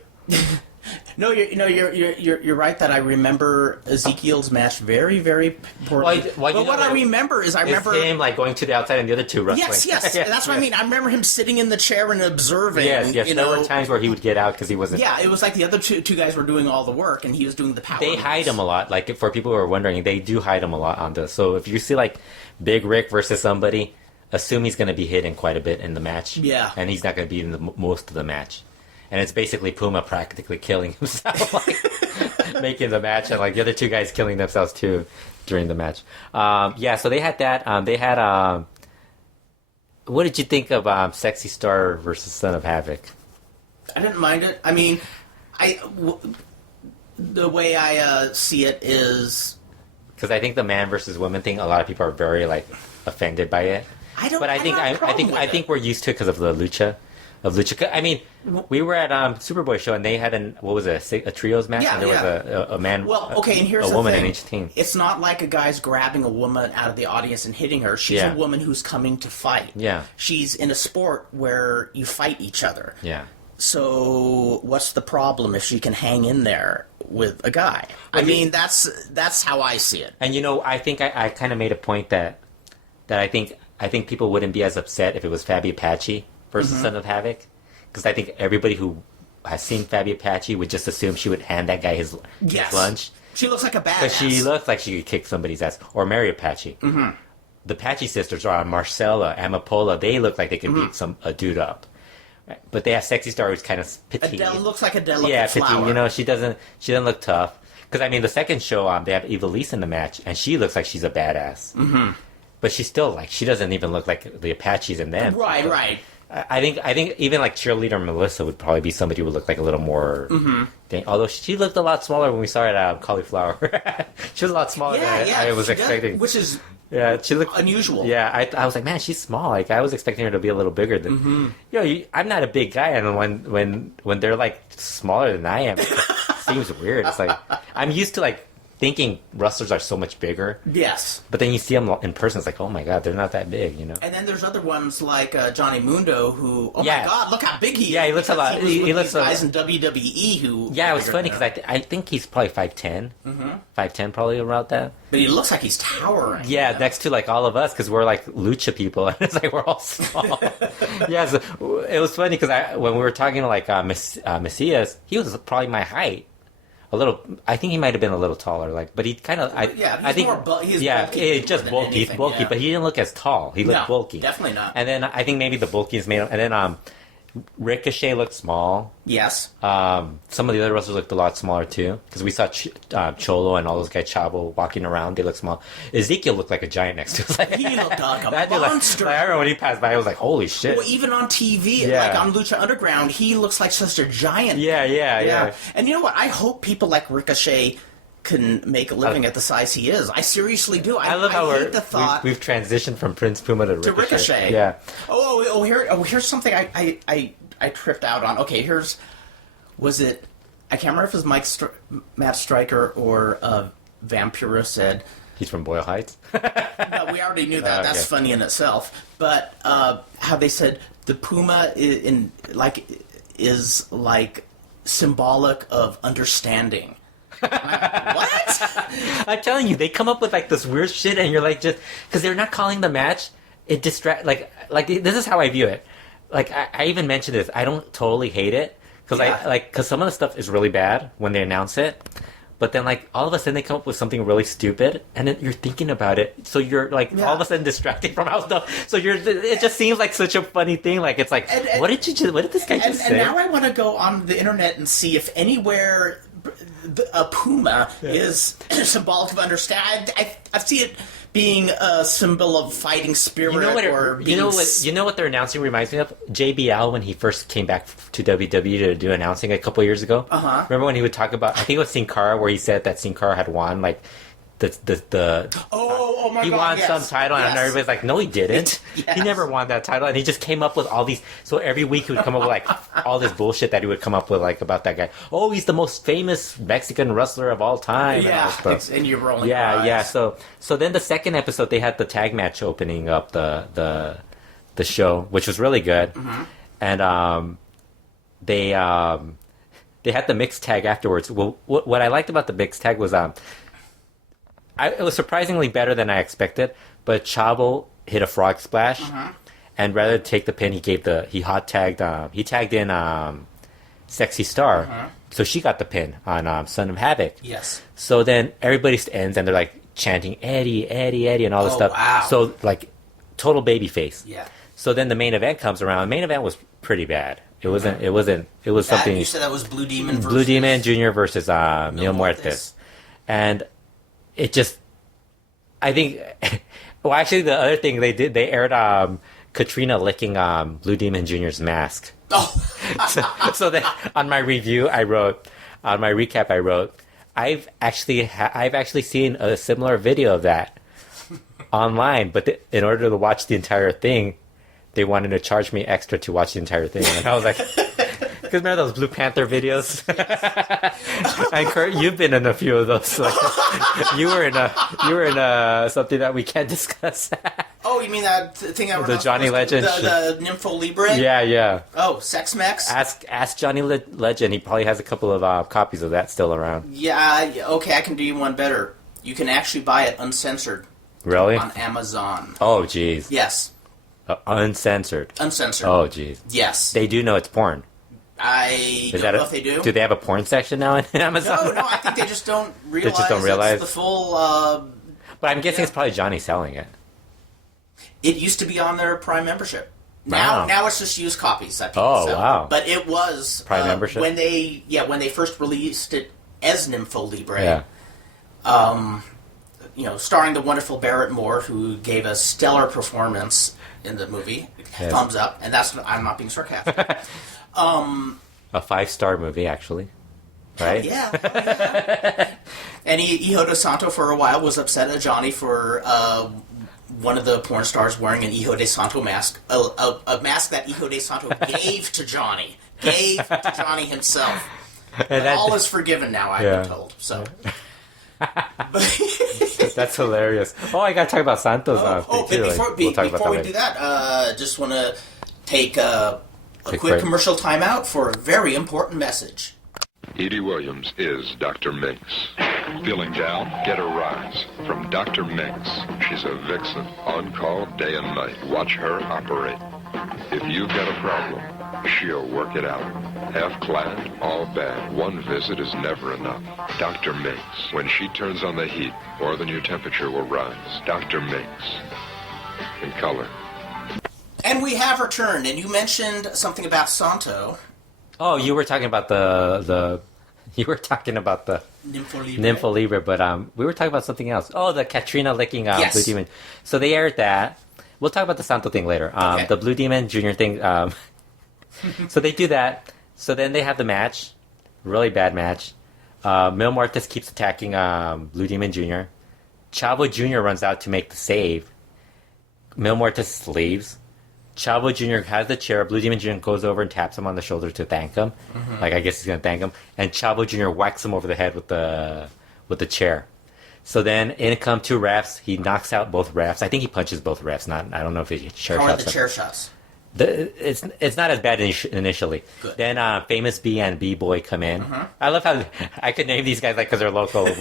No, you're right that I remember Ezekiel's match very, very poorly. But what I remember is him like going to the outside and the other two wrestling. Yes. That's what I mean. I remember him sitting in the chair and observing. Yes. There were times where he would get out because he wasn't. Yeah, it was like the other two guys were doing all the work and he was doing the power. They hide him a lot. Like for people who are wondering, they do hide him a lot on this. So if you see like Big Rick versus somebody, assume he's going to be hidden quite a bit in the match. Yeah, and he's not going to be in the most of the match. And it's basically Puma practically killing himself, like, making the match, and like the other two guys killing themselves too during the match. So they had that. They had. What did you think of Sexy Star versus Son of Havoc? I didn't mind it. I mean, the way I see it is because I think the man versus woman thing. A lot of people are very like offended by it. I think we're used to it because of the lucha. I mean, we were at Superboy show and they had a trios match, and there was a man, and here's a woman the thing. in each team. It's not like a guy's grabbing a woman out of the audience and hitting her. She's a woman who's coming to fight. Yeah, she's in a sport where you fight each other. Yeah. So what's the problem if she can hang in there with a guy? I mean, that's how I see it. And I think I kind of made a point that I think people wouldn't be as upset if it was Fabi Apache versus Son of Havoc, because I think everybody who has seen Fabi Apache would just assume she would hand that guy his lunch. She looks like a badass. Because she looks like she could kick somebody's ass. Or Mary Apache. Mm-hmm. The Apache sisters are Marcella, Amapola. They look like they could beat a dude up. But they have Sexy Star who's kind of petite. Adele looks like a delicate flower. Petite. She doesn't look tough. Because I mean, the second show they have Ivelisse in the match, and she looks like she's a badass. Mm-hmm. But she's still she doesn't even look like the Apaches in them. Right. I think even like cheerleader Melissa would probably be somebody who would look like a little more. Although she looked a lot smaller when we saw it at Cauliflower. She was a lot smaller than I was expecting. Which is she looked unusual. Yeah, I was like, man, she's small. Like I was expecting her to be a little bigger than. I'm not a big guy, and when they're like smaller than I am, it seems weird. It's like I'm used to like thinking wrestlers are so much bigger. Yes. But then you see them in person, it's like, oh my god, they're not that big, And then there's other ones like Johnny Mundo, who, my god, look how big he is. Yeah, he looks a lot. He looks guys in WWE who. Yeah, it was funny because I think he's probably 5'10". 5'10", probably around that. But he looks like he's towering. Yeah, next to like all of us, because we're like lucha people, and it's like we're all small. Yeah, so it was funny because when we were talking to like Messias, he was probably my height. A little, I think he might have been a little taller, but he kind of, I think, just bulky. He's bulky, but he didn't look as tall. He looked bulky, definitely not. And then I think maybe the bulkiness made him. And then Ricochet looked small. Yes. Some of the other wrestlers looked a lot smaller too, because we saw Cholo and all those guys, Chavo, walking around. They looked small. Ezekiel looked like a giant next to us. He looked like a monster. I remember when he passed by, I was like, holy shit. Well, even on TV, like on Lucha Underground, he looks like such a giant. Yeah. And you know what? I hope people like Ricochet can make a living at the size he is. I seriously do. I love how hate the thought we've transitioned from Prince Puma to Ricochet. Yeah. Here's something I tripped out on. Okay, was it? I can't remember if it was Matt Stryker or Vampira said. He's from Boyle Heights. No, we already knew that. That's funny in itself. But how they said the Puma is like symbolic of understanding. What? I'm telling you, they come up with like this weird shit, and you're like, just because they're not calling the match, it distract. Like this is how I view it. Like I even mentioned this. I don't totally hate it because because some of the stuff is really bad when they announce it, But then, like, all of a sudden they come up with something really stupid, and then you're thinking about it. So you're, like, all of a sudden distracted from how stuff. So it just seems like such a funny thing. Like, it's like, what did this guy just say? And now I want to go on the internet and see if anywhere a puma is symbolic of understand. I see it being a symbol of fighting spirit. You know what their announcing reminds me of? JBL when he first came back to WWE to do announcing a couple years ago. Remember when he would talk about? I think it was Sin Cara, where he said that Sin Cara had won like he won some title, and everybody's like, no, he didn't. He never won that title, and he just came up with all these. So every week he would come up with like all this bullshit that he would come up with, like about that guy. Oh, he's the most famous Mexican wrestler of all time. And you're rolling. Yeah. So then the second episode they had the tag match opening up the show, which was really good, and they had the mixed tag afterwards. Well, what I liked about the mixed tag was it was surprisingly better than I expected, but Chavo hit a frog splash, and rather than take the pin, he tagged in Sexy Star, so she got the pin on Son of Havoc. Yes. So then everybody ends, and they're like chanting Eddie, Eddie, Eddie, and all this stuff. Wow. So like total babyface. Yeah. So then the main event comes around. The main event was pretty bad. It was something. You said that was Blue Demon Jr. versus Mil Muertes, and it just, I think, well, actually, the other thing they aired Katrina licking Blue Demon Jr.'s mask. Oh. so then on my review, on my recap, I wrote, I've actually seen a similar video of that online, but in order to watch the entire thing, they wanted to charge me extra to watch the entire thing, and I was like. Because remember those Blue Panther videos? And Kurt, you've been in a few of those. Like, you were in something that we can't discuss. Oh, you mean that thing I the Johnny Legend, the Nympho Libre? Yeah. Oh, Sex Mex. Ask Johnny Legend. He probably has a couple of copies of that still around. Yeah. Okay, I can do you one better. You can actually buy it uncensored. Really? On Amazon. Oh, jeez. Yes. Uncensored. Uncensored. Oh, jeez. Yes. They do know it's porn. I don't know if they do. Do they have a porn section now in Amazon? No, I think they just don't realize. They just don't realize it's the full. But I'm guessing it's probably Johnny selling it. It used to be on their Prime membership. Wow. Now it's just used copies that people sell. Wow! But it was Prime membership when they first released it as Nympho Libre. Yeah. Starring the wonderful Barrett Moore, who gave a stellar performance in the movie. Yes. Thumbs up, and I'm not being sarcastic. A 5-star movie, actually. Right? Yeah. And Hijo de Santo for a while was upset at Johnny for one of the porn stars wearing an Hijo de Santo mask, a mask that Hijo de Santo gave to Johnny himself. And all is forgiven now, I've been told. So. That's hilarious. Oh, I gotta talk about Santos. Before we do that, just want to take a quick commercial timeout for a very important message. Edie Williams is Dr. Minx. Feeling down? Get a rise from Dr. Minx. She's a vixen, on call day and night. Watch her operate. If you've got a problem, she'll work it out. Half-clad, all bad. One visit is never enough. Dr. Minx. When she turns on the heat, more than your temperature will rise. Dr. Minx. In color. And we have returned, and you mentioned something about Santo. Oh, you were talking about the Nympho Libre, but we were talking about something else. Oh, the Katrina licking Blue Demon. So they aired that. We'll talk about the Santo thing later. Okay. The Blue Demon Jr. thing. So they do that. So then they have the match. Really bad match. Mil Muertes keeps attacking Blue Demon Jr. Chavo Jr. runs out to make the save. Mil Muertes leaves. Chavo Jr. has the chair. Blue Demon Jr. goes over and taps him on the shoulder to thank him. Mm-hmm. Like, I guess he's going to thank him. And Chavo Jr. whacks him over the head with the chair. So then in come two refs. He knocks out both refs. I think he punches both refs. I don't know if he chair shots. How are the chair shots? It's not as bad initially. Good. Then Famous B and B-Boy come in. Mm-hmm. I love how I could name these guys because they're local.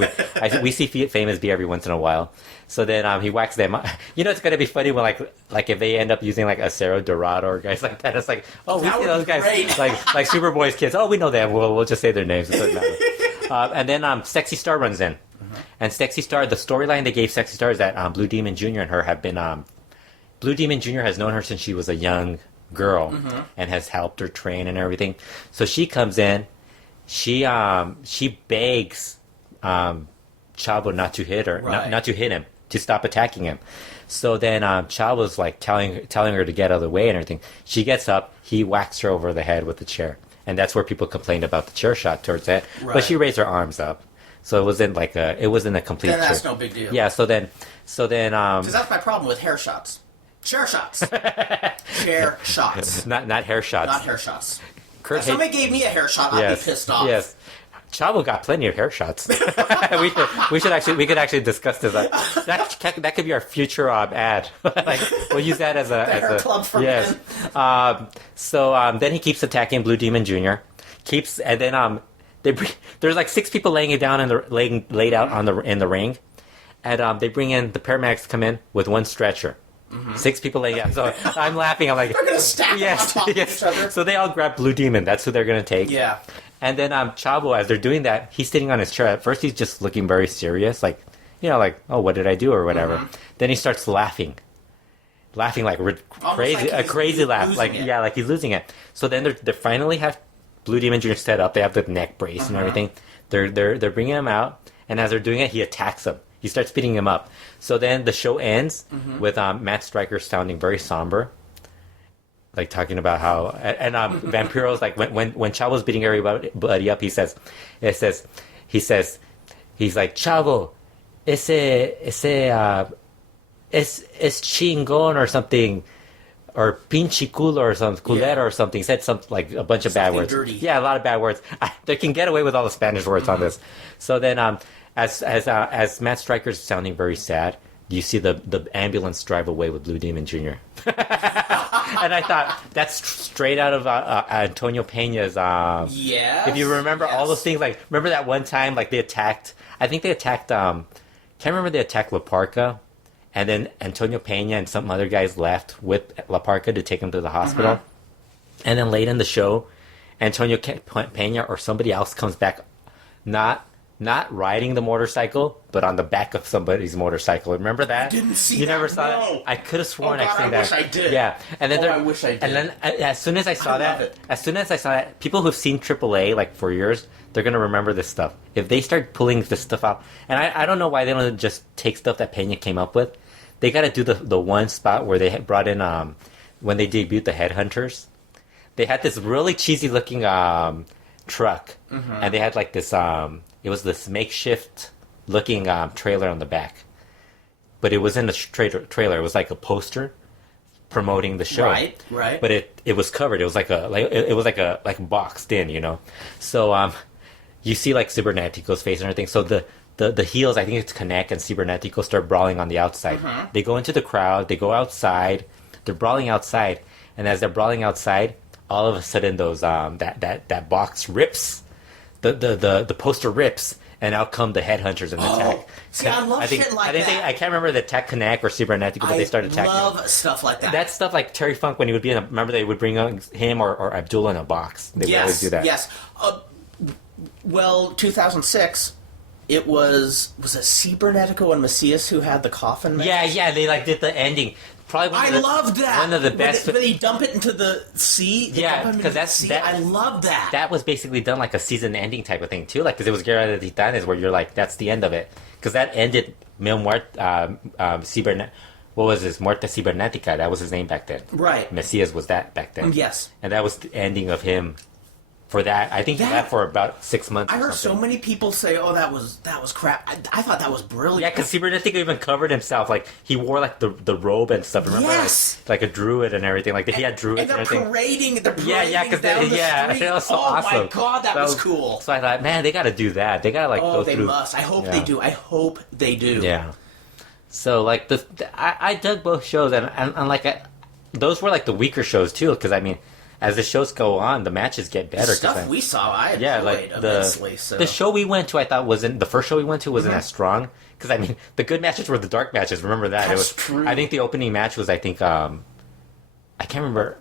We see Famous B every once in a while. So then he whacks them. It's going to be funny when like if they end up using like Acero Dorado or guys like that. It's like, oh, we see those guys like Superboy's kids. Oh, we know them. We'll just say their names. It doesn't matter. And then Sexy Star runs in. And Sexy Star, the storyline they gave Sexy Star is that Blue Demon Jr. and her have been... Blue Demon Jr. has known her since she was a young girl and has helped her train and everything. So she comes in. She begs Chavo not to hit her, not to hit him, to stop attacking him. So then Chavo's like telling her to get out of the way and everything. She gets up. He whacks her over the head with the chair. And that's where people complained about the chair shot towards that. Right. But she raised her arms up. So it wasn't a complete. Then that's no big deal. Yeah. So then. Because that's my problem with hair shots. Chair shots. Chair shots. Not hair shots. Not hair shots. If somebody gave me a hair shot, I'd be pissed off. Yes. Chavo got plenty of hair shots. we could actually discuss this. That could be our future ad. Like we'll use that as a hair club for men. So then he keeps attacking Blue Demon Jr. And then there's like 6 people laying down laid out in the ring, and they bring in the paramedics come in with one stretcher. 6 people laying down. So I'm laughing. I'm like, they're gonna stack on top of each other. So they all grab Blue Demon. That's who they're gonna take. Yeah. And then Chavo, as they're doing that, he's sitting on his chair. At first, he's just looking very serious, like, oh, what did I do or whatever. Then he starts laughing like crazy, like a crazy laugh, like he's losing it. So then they finally have Blue Demon Jr. set up. They have the neck brace and everything. They're bringing him out, and as they're doing it, he attacks him. He starts beating him up. So then the show ends with Matt Striker sounding very somber. Like talking about how and Vampiro's like when Chavo's beating everybody up, he's like Chavo, es chingon or something, or pinche culo or something, culero or something. He said something like a bunch of bad words. Dirty. Yeah, a lot of bad words. They can get away with all the Spanish words on this. So then as Matt Striker's sounding very sad, you see the ambulance drive away with Blue Demon Jr. And I thought that's straight out of Antonio Peña's. If you remember all those things, like remember that one time, like they attacked. I think they attacked. Can't remember they attacked La Parca, and then Antonio Peña and some other guys left with La Parca to take him to the hospital. And then late in the show, Antonio Peña or somebody else comes back, not riding the motorcycle, but on the back of somebody's motorcycle. Remember that? I didn't see you that. never saw No. it? I could have sworn I've seen I that. wish I did. Yeah. And then I wish I did. And then as soon as I saw that, people who've seen AAA like for years, they're going to remember this stuff. If they start pulling this stuff out, and I don't know why they don't just take stuff that Peña came up with. They got to do the one spot where they had brought in, when they debuted the Headhunters, they had this really cheesy looking truck, and they had like this, it was this makeshift looking trailer on the back, but it wasn't a trailer. It was like a poster promoting the show. Right. But it was covered. It was like a boxed in, you know. So you see like Cibernetico's face and everything. So the heels, I think it's Connect and Cibernetico, start brawling on the outside. They go into the crowd. They go outside. They're brawling outside, and as they're brawling outside, all of a sudden those that box rips. The poster rips, and out come the Headhunters and attack. See, I love shit like that. I can't remember the attack Connect or Cybernetico, but they started attacking. I love stuff like that. That's stuff like Terry Funk when he would be in remember they would bring him or Abdullah in a box. They would always do that. Yes. Well, 2006, it was it Cybernetico and Macias who had the coffin match? Yeah, they like did the ending. Probably loved that. One of the best. When they dump it into the sea. Because I love that. That was basically done like a season ending type of thing too. Like because it was Guerra de Titanes, where you're like, that's the end of it. Because that ended Mil Muerte, what was his Muerte Cibernética? That was his name back then. Right. Messias was that back then. Yes. And that was the ending of him. For that, I think he left for about 6 months. I heard so many people say, "Oh, that was crap." I thought that was brilliant. Yeah, because Cybernetico even covered himself. Like he wore like the robe and stuff. Remember, like a druid and everything. Like he had druids and everything. They're parading down the street. That was so awesome. Oh my god, that was cool. So I thought, man, they got to do that. They got to like go through. Oh, they must. I hope they do. I hope they do. Yeah. So like I dug both shows and like those were like the weaker shows too. Because I mean. As the shows go on, the matches get better. The stuff we saw, I enjoyed immensely. The show we went to, I thought the first show we went to wasn't as strong. Because, I mean, the good matches were the dark matches. Remember that? That's true. I think the opening match was, I can't remember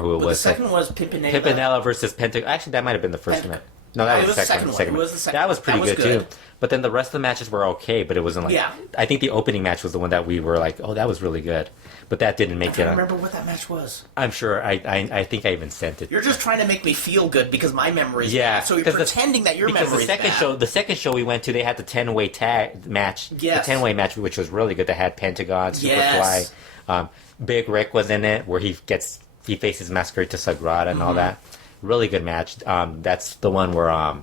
who it was. The second was Pimpinella. Pimpinella versus Pentagon. Actually, that might have been the first match. No, that it was the second one. It was the second That was pretty one. That was good too. But then the rest of the matches were okay, but it wasn't like... Yeah. I think the opening match was the one that we were like, oh, that was really good. But that didn't make it... I don't remember what that match was. I'm sure. I think I even sent it. You're just trying to make me feel good because my memory's Yeah. bad. So you're pretending that your memory's bad. The second show we went to, they had the 10-way tag match. Yes. The 10-way match, which was really good. They had Pentagon, Superfly. Yes. Big Rick was in it, where he faces Masquerade to Sagrada and all that. Really good match. That's the one where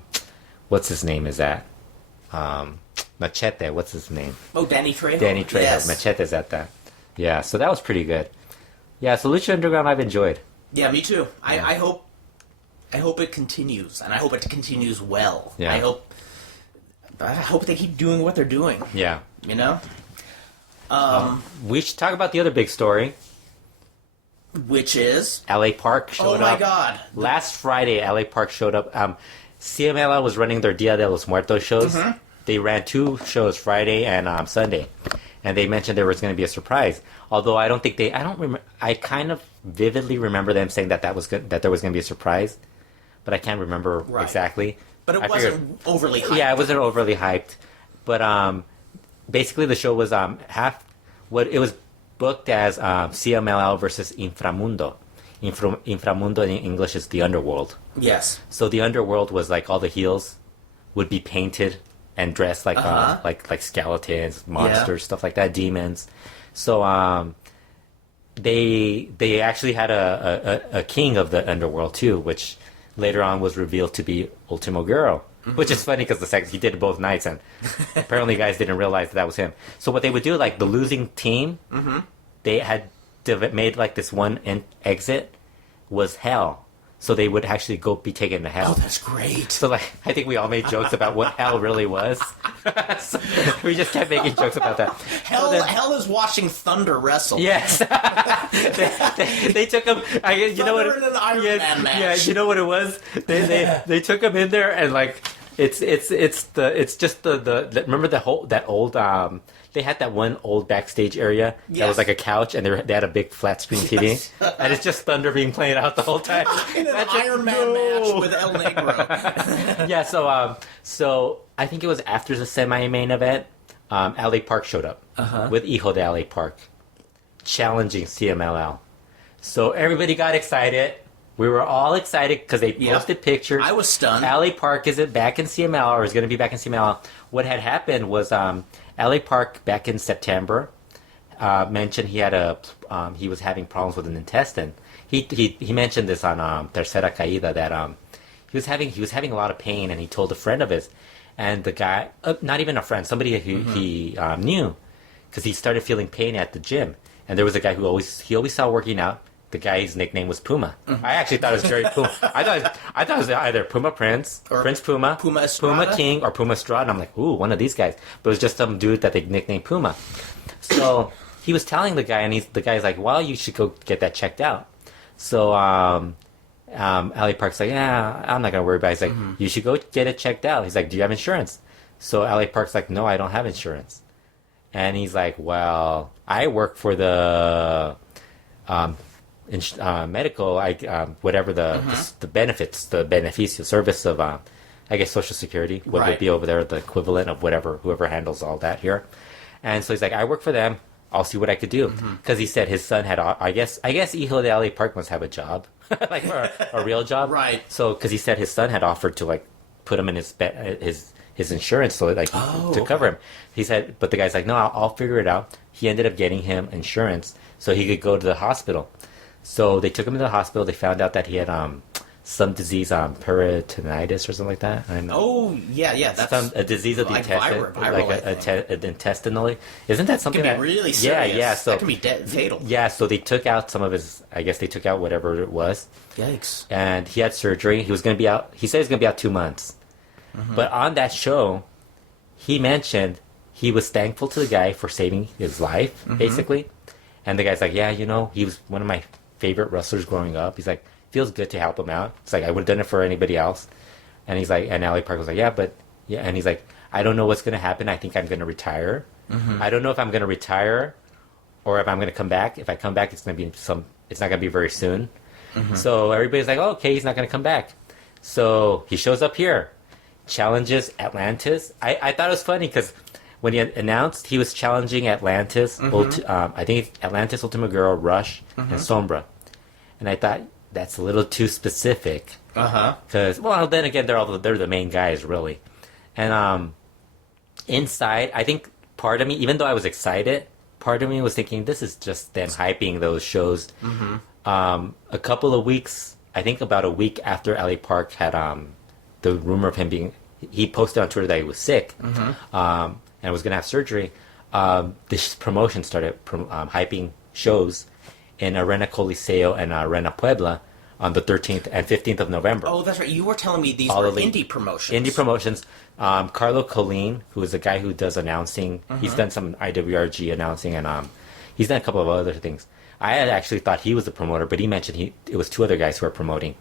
what's his name is at? Machete. What's his name? Oh, Danny Trejo. Danny Trejo. Yes. Machete's at that. Yeah, so that was pretty good. Yeah, so Lucha Underground I've enjoyed. Yeah, me too. Yeah. I hope it continues, and I hope it continues well. Yeah. I hope they keep doing what they're doing. Yeah. You know? We should talk about the other big story. Which is? LA Park showed up. Oh my God. Last Friday, LA Park showed up. CMLL was running their Dia de los Muertos shows. Mm-hmm. They ran 2 shows, Friday and Sunday. And they mentioned there was going to be a surprise. Although I don't think I kind of vividly remember them saying that there was going to be a surprise. But I can't remember exactly. But it wasn't overly hyped. Yeah, it wasn't overly hyped. But basically the show was it was booked as CMLL versus Inframundo. Inframundo in English is the underworld. Yes. So the underworld was like all the heels would be painted and dressed like like skeletons, monsters, stuff like that, demons. So they actually had a king of the underworld too, which later on was revealed to be Ultimo Guerrero. Which is funny because he did it both nights, and apparently guys didn't realize that was him. So what they would do, like the losing team, they had made like this one exit was hell. So they would actually be taken to hell. Oh, that's great. So like I think we all made jokes about what hell really was. So we just kept making jokes about that. Hell is watching Thunder wrestle. Yes, they took him. You know what? In an Iron Man match. Yeah, you know what it was? They took him in there and like it's just the remember that old they had that one old backstage area that was like a couch, and they had a big flat screen TV, and it's just Thunder being played out the whole time. In an Iron Man match with El Negro. Yeah, so I think it was after the semi-main event, LA Park showed up with Hijo de LA Park, challenging CMLL. So everybody got excited. We were all excited because they posted pictures. I was stunned. LA Park is back in CMLL, or is going to be back in CMLL. What had happened was LA Park back in September mentioned he was having problems with an intestine. He mentioned this on Tercera Caída that he was having a lot of pain, and he told a friend of his, and the guy, not even a friend, somebody who he knew, because he started feeling pain at the gym, and there was a guy who he always saw working out. The guy's nickname was Puma. I actually thought it was Jerry Puma. I thought it was either Puma Prince, or Prince Puma, Puma Estrada? Puma King, or Puma Estrada. And I'm like, ooh, one of these guys. But it was just some dude that they nicknamed Puma. So he was telling the guy, and the guy's like, well, you should go get that checked out. So LA Park's like, yeah, I'm not going to worry about it. He's like, you should go get it checked out. He's like, do you have insurance? So LA Park's like, no, I don't have insurance. And he's like, well, I work for the medical, whatever the benefits, the beneficio service of, I guess, Social Security, what would be over there, the equivalent of whoever handles all that here. And so he's like, I work for them. I'll see what I could do. Because he said his son had, I guess Hijo de LA Park must have a job, like a real job. Right. So, because he said his son had offered to like put him in his insurance, so like to cover him. He said, but the guy's like, no, I'll figure it out. He ended up getting him insurance so he could go to the hospital. So they took him to the hospital. They found out that he had some disease, peritonitis or something like that. I don't know. Oh, yeah, that's a disease of the like intestine, viral, intestinally. Isn't that something It can that be really serious. Yeah. So that can be fatal. Yeah, so they took out some of his. I guess they took out whatever it was. Yikes! And he had surgery. He was going to be out. He said he was going to be out 2 months. But on that show, he mentioned he was thankful to the guy for saving his life, basically. And the guy's like, yeah, he was one of my favorite wrestlers growing up. He's like, feels good to help him out. It's like, I would have done it for anybody else. And he's like, and LA Park was like, yeah. And he's like, I don't know what's going to happen. I think I'm going to retire. I don't know if I'm going to retire or if I'm going to come back. If I come back, it's not going to be very soon. So everybody's like, oh, okay, he's not going to come back. So he shows up here, challenges Atlantis. I thought it was funny because when he announced he was challenging Atlantis, I think it's Atlantis, Ultima Girl, Rush, and Sombra. And I thought that's a little too specific. Because, well, then again, they're the main guys, really. And inside, I think part of me, even though I was excited, part of me was thinking this is just them hyping those shows. A couple of weeks, I think about a week after LA Park had the rumor of him being, he posted on Twitter that he was sick and was going to have surgery. This promotion started hyping shows in Arena Coliseo and Arena Puebla on the 13th and 15th of November. Oh, that's right. You were telling me these were indie promotions. Indie promotions. Carlo Colleen, who is a guy who does announcing, he's done some IWRG announcing, and he's done a couple of other things. I had actually thought he was the promoter, but he mentioned it was two other guys who are promoting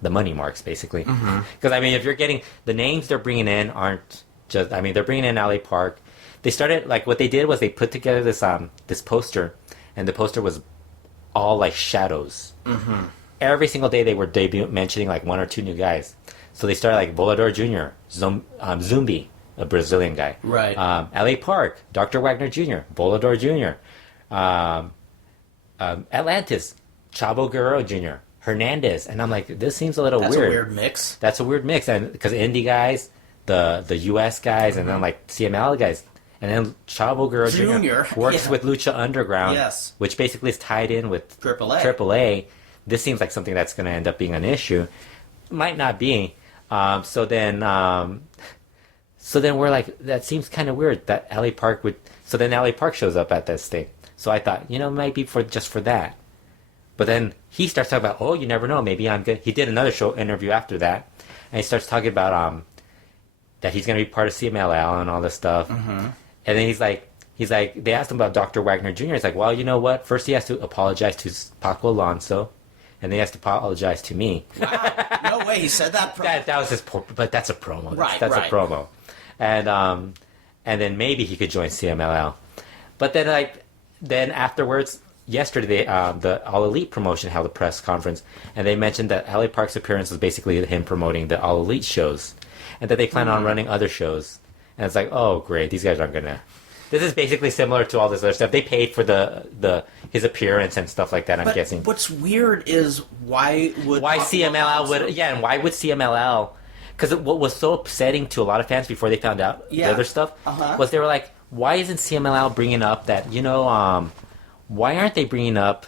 the money marks, basically. Because, I mean, if you're getting, the names they're bringing in aren't just, I mean, they're bringing in LA Park. They started, like, what they did was they put together this poster, and the poster was all, like, shadows. Every single day they were mentioning, like, one or two new guys. So they started, like, Volador Jr., Zumbi, a Brazilian guy. Right. LA Park, Dr. Wagner Jr., Volador Jr., Atlantis, Chavo Guerrero Jr., Hernandez. And I'm like, this seems a little weird. That's a weird mix. That's a weird mix. And because indie guys, the US guys, and then, like, CML guys. And then Chavo Guerrero Jr. works with Lucha Underground, which basically is tied in with AAA. This seems like something that's going to end up being an issue. Might not be. So then we're like, that seems kind of weird that LA Park would. So then LA Park shows up at this thing. So I thought, it might be just for that. But then he starts talking about, oh, you never know, maybe I'm good. He did another interview after that, and he starts talking about that he's going to be part of CMLL and all this stuff. And then he's like, they asked him about Dr. Wagner Jr. He's like, well, you know what? First he has to apologize to Paco Alonso, and then he has to apologize to me. Wow. No way, he said that. That was his, but that's a promo. Right, that's a promo. And then maybe he could join CMLL. But then afterwards, yesterday, the All Elite promotion held a press conference, and they mentioned that LA Park's appearance was basically him promoting the All Elite shows, and that they plan on running other shows. And it's like, oh, great, these guys aren't gonna. This is basically similar to all this other stuff. They paid for his appearance and stuff like that. I'm guessing. What's weird is why CMLL would and why would CMLL? Because what was so upsetting to a lot of fans before they found out the other stuff was they were like, why isn't CMLL bringing up that why aren't they bringing up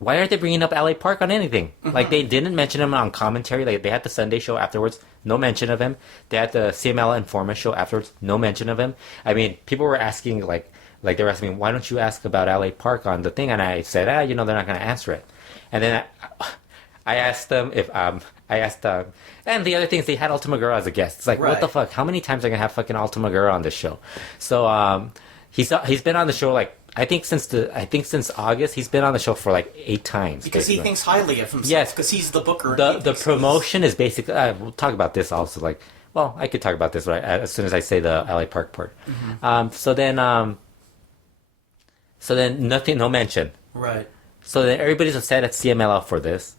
LA Park on anything? Like, they didn't mention him on commentary. Like, they had the Sunday show afterwards, no mention of him. They had the CML Informa show afterwards, no mention of him. I mean, people were asking, like they were asking me, why don't you ask about LA Park on the thing? And I said, they're not going to answer it. And then I asked them if, and the other thing is they had Ultima Girl as a guest. It's like, what the fuck? How many times are they going to have fucking Ultima Girl on this show? So, he's been on the show, like, I think since August, he's been on the show for like 8 times. Because basically. He thinks highly of himself. Yes. Because he's the booker. The promotion is basically... we'll talk about this also. Like, well, I could talk about this right as soon as I say the LA Park part. So then nothing, no mention. Right. So then everybody's upset at CMLL for this.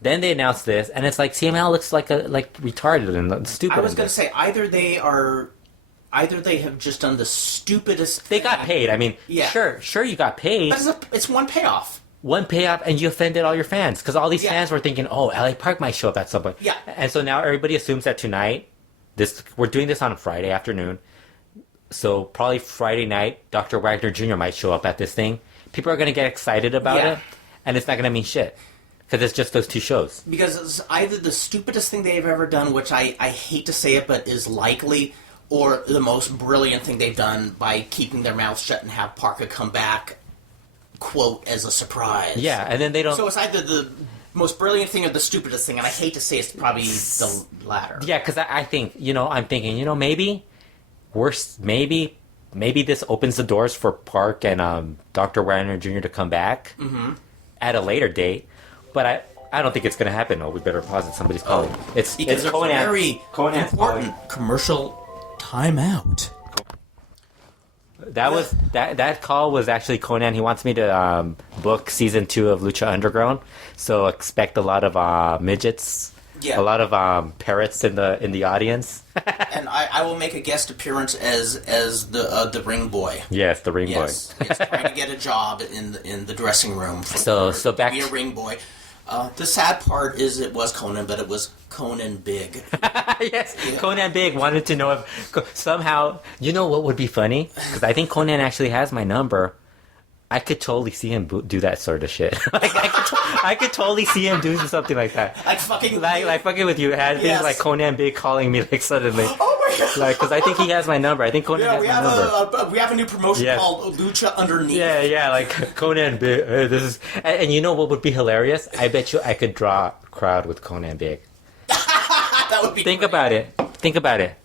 Then they announce this, and it's like CMLL looks like retarded and stupid. I was going to say, either they have just done the stupidest thing. They got paid. I mean, sure you got paid. But it's one payoff. One payoff, and you offended all your fans. Because all these fans were thinking, oh, LA Park might show up at some point. Yeah. And so now everybody assumes that tonight, we're doing this on a Friday afternoon, so probably Friday night, Dr. Wagner Jr. might show up at this thing. People are going to get excited about it, and it's not going to mean shit. Because it's just those 2 shows. Because it's either the stupidest thing they've ever done, which I hate to say it, but is likely... or the most brilliant thing they've done by keeping their mouths shut and have Parker come back, quote, as a surprise. Yeah, and then they don't... So it's either the most brilliant thing or the stupidest thing, and I hate to say it's probably the latter. Yeah, because I think, I'm thinking, maybe this opens the doors for Park and Dr. Wagner Jr. to come back at a later date, but I don't think it's going to happen. Oh, we better pause it. Somebody's calling. It's Conan. A very important commercial... time out. That call was actually Conan. He wants me to book season 2 of Lucha Underground, so expect a lot of midgets Yeah. A lot of parrots in the audience. And I will make a guest appearance as the ring boy. Yes, the ring boy. Yes, trying to get a job in the dressing room. So back to be a ring boy. The sad part is it was Conan, but it was Conan Big. Yes, yeah. Conan Big wanted to know if somehow, you know what would be funny? Because I think Conan actually has my number. I could totally see him do that sort of shit. I could totally see him doing something like that. Like fucking with you. Had things like Conan Big calling me like suddenly. Oh my god! Like, because I think he has my number. I think Conan has my number. We have a new promotion called Lucha Underneath. Yeah, like Conan Big. Hey, this is, and you know what would be hilarious? I bet you I could draw a crowd with Conan Big. That would be. Think about it.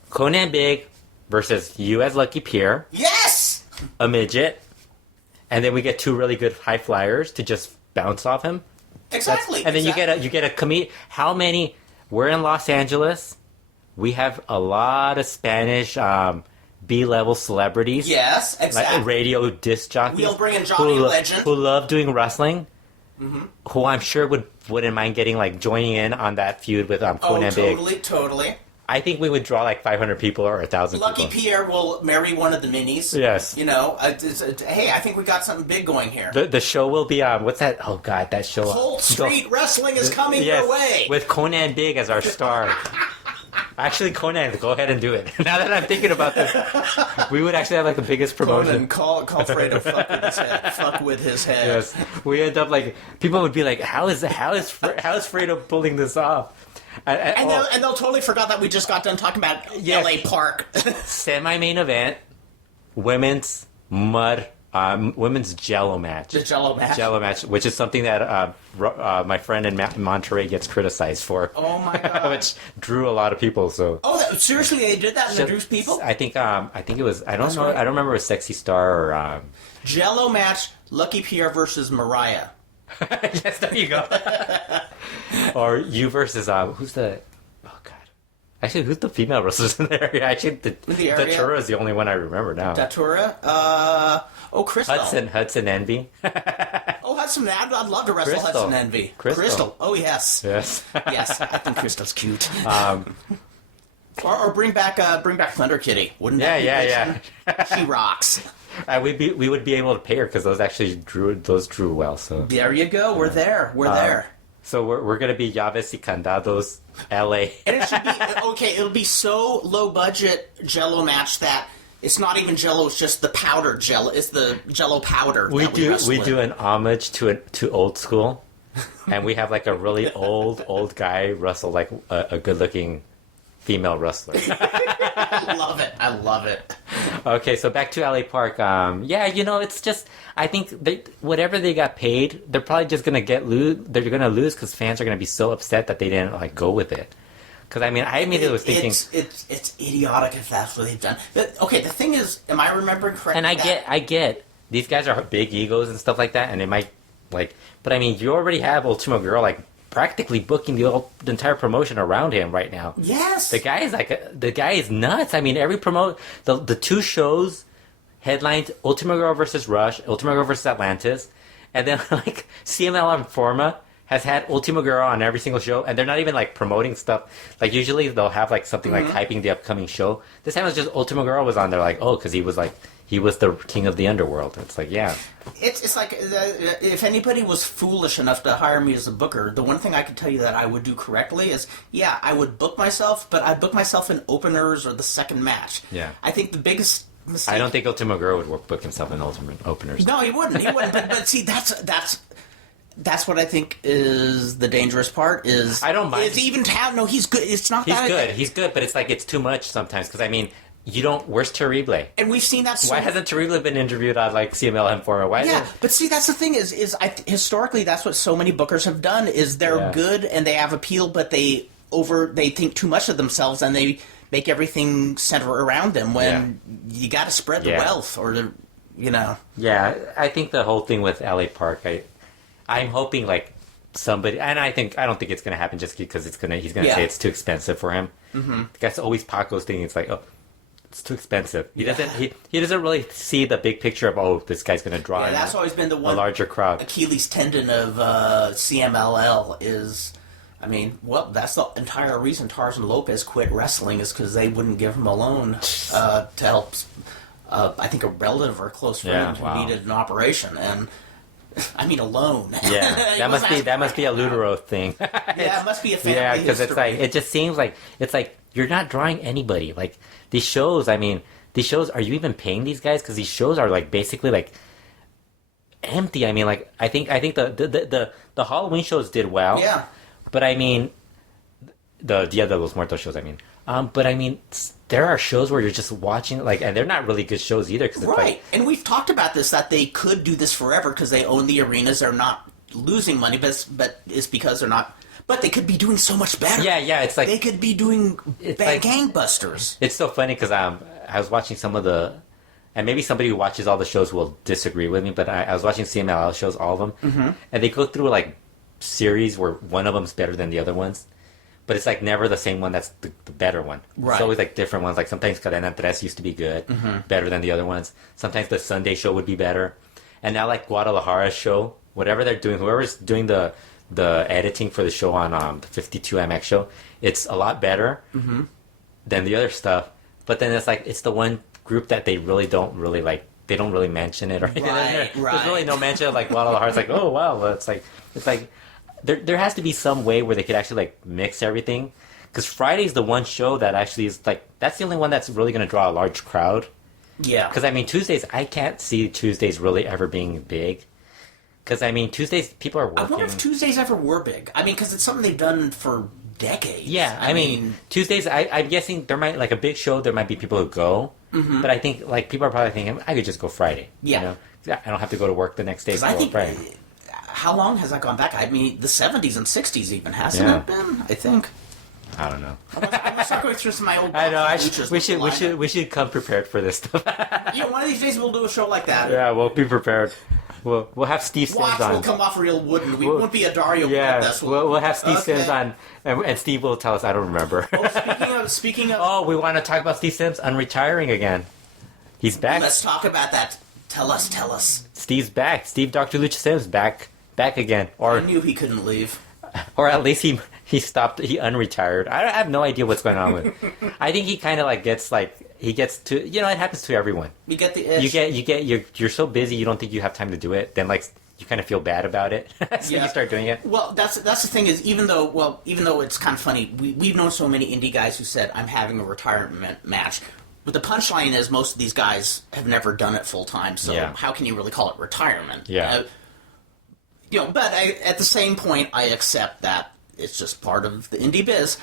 Conan Big versus you as Lucky Pierre. Yes. A midget. And then we get two really good high flyers to just bounce off him. Exactly. And then you get a comedian. How many? We're in Los Angeles. We have a lot of Spanish B-level celebrities. Yes, exactly. Like radio disc jockeys. We'll bring in Johnny Legend. Who love doing wrestling. Mm-hmm. Who I'm sure wouldn't mind getting like joining in on that feud with Conan Big. Totally. I think we would draw like 500 people or 1,000 people. Lucky Pierre will marry one of the minis. Yes. You know, hey, I think we got something big going here. The show will be what's that? Oh God, that show. Cold Street Wrestling is coming your way. With Conan Big as our star. Actually, Conan, go ahead and do it. Now that I'm thinking about this, we would actually have like the biggest promotion. Conan, call Fredo fuck with his head. Yes, we end up like people would be like, how is Fredo pulling this off? And they'll totally forgot that we just got done talking about LA Park. Semi-main event, women's Jello match. The Jello match, which is something that my friend in Monterey gets criticized for. Oh my god! Which drew a lot of people. So. Seriously, they did that and drew people. I think it was. I don't know. Right. I don't remember a Sexy Star or. Jello match: Lucky Pierre versus Mariah. Yes, there you go. Or you versus who's the? Oh God. Actually, who's the female wrestlers in there? Actually, Datura is the only one I remember now. Datura? Crystal. Hudson Envy. Hudson, I'd love to wrestle Crystal. Hudson Envy. Crystal. Oh, yes. Yes. Yes, I think Crystal's cute. Or bring back Thunder Kitty. Wouldn't that be Yeah. She rocks. We would be able to pay her because those actually drew well. So there you go. We're there. We're there. So we're gonna be Llaves y Candados, LA. And it should be okay. It'll be so low budget Jello match that it's not even Jello. It's just the powdered Jello. It's the Jello powder. We do an homage to old school, and we have like a really old guy wrestle like a good looking female wrestler. I love it. Okay, so back to LA Park. It's just I think whatever they got paid, they're probably just gonna they're gonna lose because fans are gonna be so upset that they didn't like go with it. Because I immediately was thinking it's idiotic if that's what they've done. But okay, the thing is, am I remembering correctly? And I get these guys are big egos and stuff like that, and it might like. But I mean, you already have Ultimo Girl like practically booking the entire promotion around him right now. Yes, the guy is nuts. I mean, every the two shows headlined Ultimo Girl versus Rush, Ultimo Girl versus Atlantis, and then like CML Informa has had Ultimo Girl on every single show, and they're not even like promoting stuff. Like usually they'll have like something like hyping the upcoming show. This time it was just Ultimo Girl was on there, like because he was the king of the underworld. It's like it's like if anybody was foolish enough to hire me as a booker, the one thing I could tell you that I would do correctly is I would book myself, but I'd book myself in openers or the second match. Yeah, I think the biggest mistake. I don't think Ultimo Girl would book himself in openers. No, he wouldn't. But see, that's what I think is the dangerous part. Is I don't mind. Is even no, he's good. It's not. He's good, but it's like it's too much sometimes. Because I mean, where's Terrible? And we've seen that. Why hasn't Terrible been interviewed on like CML Informa? But see, that's the thing. Historically, that's what so many bookers have done. Is they're good and they have appeal, but they think too much of themselves and they make everything center around them. When you got to spread the wealth, or Yeah, I think the whole thing with LA Park, I'm hoping like somebody, and I don't think it's going to happen just because he's going to say it's too expensive for him. Mm-hmm. That's always Paco's thing. It's like, it's too expensive. He doesn't really see the big picture of this guy's going to draw. That's always been the one a larger crowd. Achilles tendon of CMLL is I mean, well, that's the entire reason Tarzan Lopez quit wrestling is because they wouldn't give him a loan to help, I think, a relative or a close friend who needed an operation. And, I mean, a loan. Yeah, that must be a Lutero thing. Yeah, it must be a family Yeah, because it's history. like, it just seems like, it's like, you're not drawing anybody. Like, these shows, I mean, are you even paying these guys? Because these shows are, like, basically, like, empty. I mean, like, I think the Halloween shows did well. Yeah. But I mean, the Dia de los Muertos shows. I mean, but I mean, there are shows where you're just watching, like, and they're not really good shows either. Cause it's Right, like, and we've talked about this, that they could do this forever because they own the arenas. They're not losing money, but it's because they're not. But they could be doing so much better. yeah, it's like they could be doing like gangbusters. It's so funny because I was watching some of the, and maybe somebody who watches all the shows will disagree with me, but I was watching CMLL shows, all of them, and they go through like series where one of them's better than the other ones, but it's like never the same one that's the better one. Right. It's always like different ones. Like sometimes Cadena Tres used to be good, better than the other ones. Sometimes the Sunday show would be better, and now like Guadalajara's show, whatever they're doing, whoever's doing the editing for the show on the 52MX show, it's a lot better than the other stuff. But then it's like it's the one group that they really don't really like. They don't really mention it or anything. Right. There's really no mention of like Guadalajara. It's like, oh wow, it's like there has to be some way where they could actually like mix everything. Because Friday's the one show that actually is like, that's the only one that's really going to draw a large crowd. Yeah. Because I mean Tuesdays, I can't see Tuesdays really ever being big. Because I mean Tuesdays, people are working. I wonder if Tuesdays ever were big. I mean, because it's something they've done for decades. Yeah, I mean Tuesdays, I'm guessing there might, like a big show, there might be people who go. But I think like people are probably thinking, I could just go Friday. Yeah. You know? I don't have to go to work the next day. Because I think, Friday. how long has that gone back? I mean, the 70s and 60s even, hasn't it been? I think. I don't know. I'm gonna start going through some of my old. I know. luchas We should come prepared for this stuff. Yeah, one of these days we'll do a show like that. Yeah, we'll be prepared. We'll have Steve Sims Watch, on. we'll come off real wooden. We won't be a Dario. Yeah, This. we'll have Steve Sims on, and Steve will tell us. I don't remember. Speaking of, Oh, we want to talk about Steve Sims unretiring again. He's back. let's talk about that. Tell us. Steve's back. Steve Dr. Lucha Sims back again, I knew he couldn't leave. or at least he stopped. He unretired. I have no idea what's going on with. I think he kind of like gets to, you know, it happens to everyone. You get the itch. You're so busy you don't think you have time to do it. Then like you kind of feel bad about it, so you start doing it. Well, that's the thing is, even though it's kind of funny, we've known so many indie guys who said, I'm having a retirement match. But the punchline is most of these guys have never done it full time, so how can you really call it retirement? Yeah. But at the same point, I accept that it's just part of the indie biz.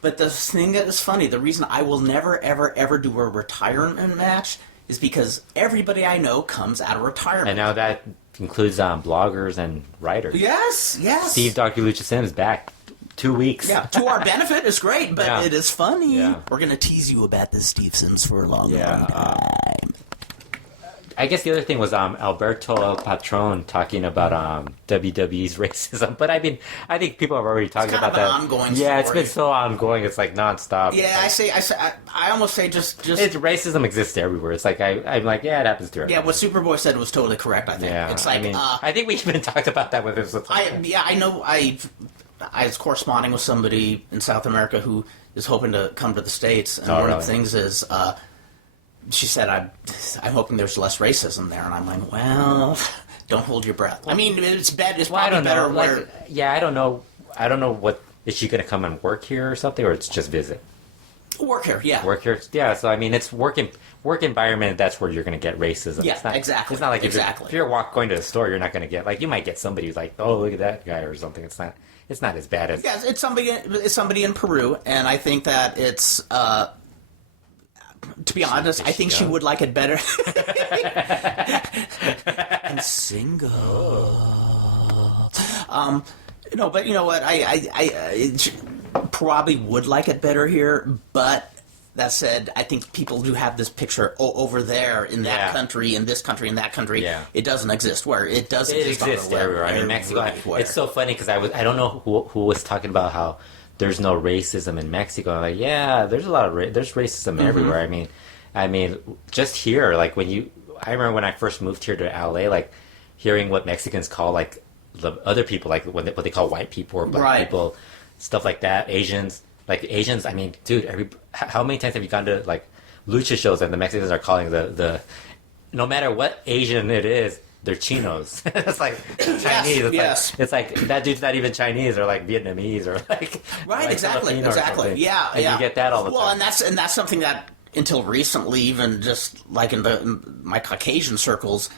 But the thing that is funny, the reason I will never, ever, ever do a retirement match is because everybody I know comes out of retirement. And now that includes bloggers and writers. Yes. Steve Dr. Lucha Sims back 2 weeks. Yeah, to our benefit, it's great, but it is funny. Yeah. We're going to tease you about this Steve Sims for a long time. I guess the other thing was Alberto El Patron talking about WWE's racism. But I mean, I think people have already talked about that. It's kind of an ongoing story. story. It's been so ongoing. It's like nonstop. Yeah, I almost say just. It's racism exists everywhere. It's like I'm like, yeah, it happens to everyone. Yeah, what Superboy said was totally correct. I think. Yeah, it's like I think we even talked about that with his. I know. I was corresponding with somebody in South America who is hoping to come to the States, and one of the things is. She said, I'm hoping there's less racism there. And I'm like, well, don't hold your breath. I mean, it's bad. It's probably better where... I don't know. I don't know what... Is she going to come and work here or something? Or it's just visit? Work here, yeah. Work here? Yeah, so I mean, it's work environment, that's where you're going to get racism. Yeah, it's not, exactly. It's not like if you're going to the store, you're not going to get... Like, you might get somebody who's like, oh, look at that guy or something. It's not as bad as... Yeah, it's somebody in Peru, and I think that it's... to be honest, I think she would like it better. And single. But you know what? I probably would like it better here. But that said, I think people do have this picture over there in that country, in this country, in that country. Yeah. It doesn't exist where it does exist. It exists everywhere. I mean, Mexico. It's so funny because I don't know who was talking about how there's no racism in Mexico. I'm like, yeah, there's a lot of there's racism everywhere. I mean, just here, like I remember when I first moved here to LA, like hearing what Mexicans call like the other people, like what they call white people or black people, stuff like that. Asians, I mean, dude, how many times have you gone to like lucha shows and the Mexicans are calling the no matter what Asian it is, they're chinos. It's like Chinese. It's like that dude's not even Chinese or like Vietnamese or like right, like exactly. Yeah, and yeah. You get that all the time. Well, and that's something that until recently, even just like in my Caucasian circles,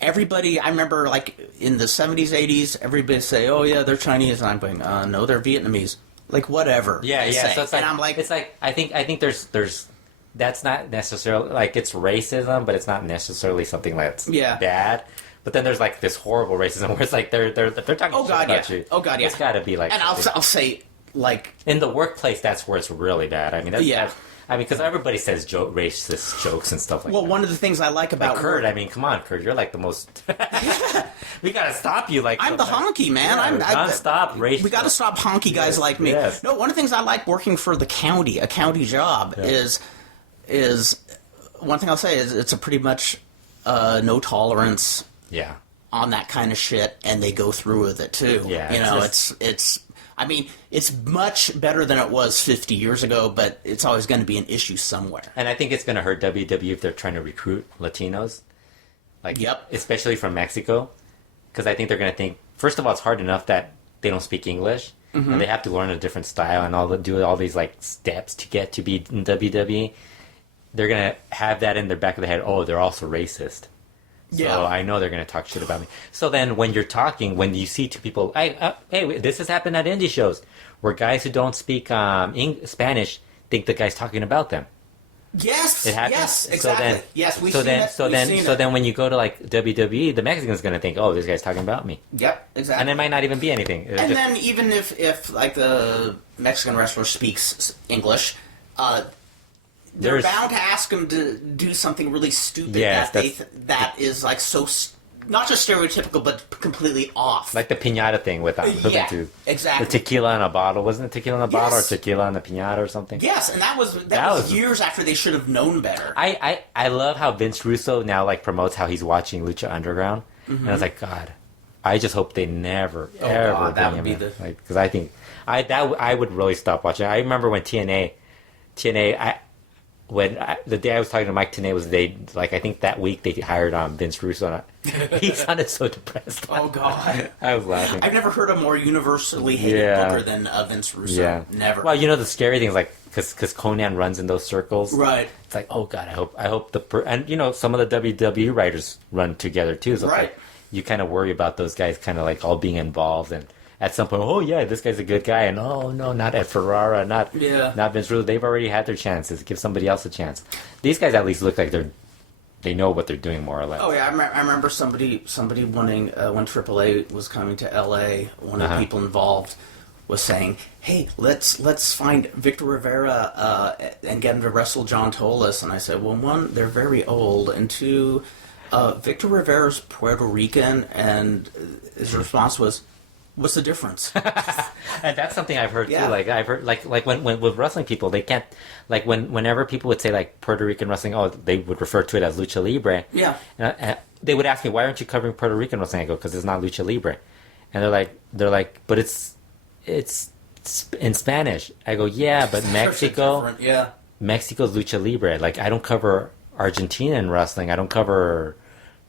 everybody, I remember like in the 70s, 80s, everybody say, "Oh yeah, they're Chinese," and I'm going, "No, they're Vietnamese." Like whatever. Yeah. Say. So it's like, and I'm like, it's like I think there's that's not necessarily like it's racism, but it's not necessarily something that's bad. But then there's like this horrible racism where it's like they're talking shit about you. Oh god, yeah. It's got to be like. And I'll say like in the workplace, that's where it's really bad. I mean, because everybody says racist jokes and stuff like that. Well, one of the things I like about Kurt, I mean, come on, Kurt, you're like the most. We gotta stop you. Like I'm the honky man. Stop racist. We gotta stop honky guys like me. Yes. No, one of the things I like working for the county, a county job, is one thing I'll say is it's a pretty much no tolerance. Yeah. On that kind of shit, and they go through with it too. Yeah, you know, it's. I mean, it's much better than it was 50 years ago, but it's always going to be an issue somewhere. And I think it's going to hurt WWE if they're trying to recruit Latinos, especially from Mexico, because I think they're going to think. First of all, it's hard enough that they don't speak English, and they have to learn a different style and do all these like steps to get to be in WWE. They're going to have that in their back of the head. Oh, they're also racist. So I know they're going to talk shit about me. So then when you're talking, when you see two people, hey, this has happened at indie shows, where guys who don't speak Spanish think the guy's talking about them. Yes, it happens. Yes, exactly. Then when you go to like WWE, the Mexican's going to think, oh, this guy's talking about me. Yep, exactly. And it might not even be anything. Then even if like the Mexican wrestler speaks English, they're bound to ask him to do something really stupid that is like so not just stereotypical but completely off. Like the piñata thing with exactly. The tequila in a bottle. Wasn't it tequila in a bottle or tequila in a piñata or something? Yes, and that was years after they should have known better. I love how Vince Russo now like promotes how he's watching Lucha Underground, and I was like, God, I just hope they never ever bring him in, because I think I would really stop watching. I remember when TNA. The day I was talking to Mike Tenay was I think that week they hired Vince Russo. He sounded so depressed. Oh God, I was laughing. I've never heard a more universally hated booker than Vince Russo. Yeah, never. Well, the scary thing is like because Conan runs in those circles, right? It's like, oh God, I hope and some of the WWE writers run together too. So right. Like, you kind of worry about those guys kind of like all being involved and. At some point, oh yeah, this guy's a good guy, and oh no, not Ed Ferrara, not Vince Russo. They've already had their chances. Give somebody else a chance. These guys at least look like they know what they're doing more or less. Oh yeah, I remember somebody wanting when AAA was coming to LA. One of the people involved was saying, "Hey, let's find Victor Rivera and get him to wrestle John Tolis." And I said, "Well, one, they're very old, and two, Victor Rivera's Puerto Rican," and his response was. What's the difference? And that's something I've heard too. Like I've heard, like when with wrestling people, they can't like whenever people would say like Puerto Rican wrestling, they would refer to it as lucha libre. Yeah. And they would ask me, why aren't you covering Puerto Rican wrestling? I go, because it's not lucha libre. And they're like, but it's in Spanish. I go, yeah, but Mexico, Mexico's lucha libre. Like I don't cover Argentinian wrestling. I don't cover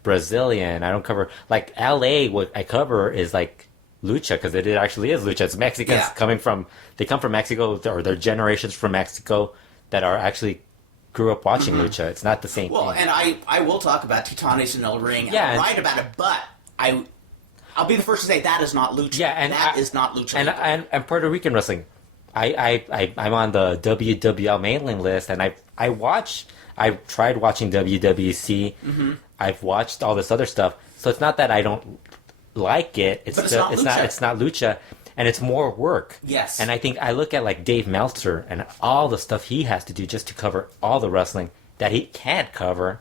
Brazilian. I don't cover like LA. What I cover is like. Lucha, because it actually is lucha. It's Mexicans come from Mexico, or they're generations from Mexico that are actually grew up watching lucha. It's not the same thing. Well, and I will talk about Titanes in El Ring, and I'm right about it, but I'll be the first to say that is not lucha. Yeah, and that is not lucha. And Puerto Rican wrestling, I'm on the WWL mailing list, and I've tried watching WWC. Mm-hmm. I've watched all this other stuff, so it's not that I don't like it. It's not lucha, and it's more work. Yes. And I think I look at like Dave Meltzer and all the stuff he has to do just to cover all the wrestling that he can't cover,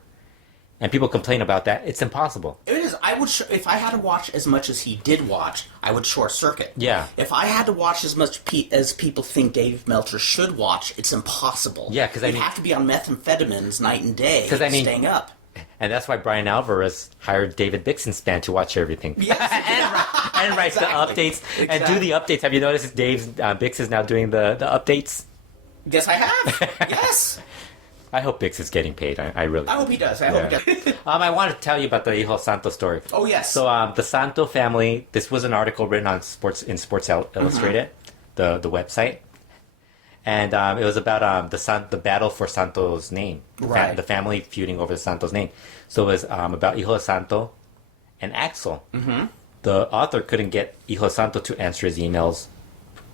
and people complain about that. It's impossible. It is. I would if I had to watch as much as he did watch, I would short circuit. Yeah. If I had to watch as much as people think Dave Meltzer should watch, it's impossible. Yeah, because you'd have to be on methamphetamines night and day, staying up. And that's why Brian Alvarez hired David Bixenspan to watch everything. Yes. and write the updates and do the updates. Have you noticed Dave's Bix is now doing the updates? Yes, I have. Yes. I hope Bix is getting paid. I really I hope he does. I hope he does. I want to tell you about the Hijo Santo story. Oh, yes. So the Santo family, this was an article written on Sports Illustrated, the website. And it was about the battle for Santo's name. Right. The family feuding over the Santo's name. So it was about Hijo Santo and Axel. Mm-hmm. The author couldn't get Hijo Santo to answer his emails,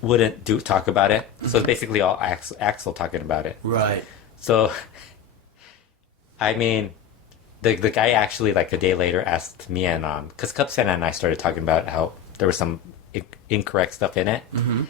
wouldn't talk about it. Mm-hmm. So it's basically all Axel talking about it. Right. So, I mean, the guy actually, like, a day later asked me and, because Cubs and I started talking about how there was some incorrect stuff in it. Mm-hmm.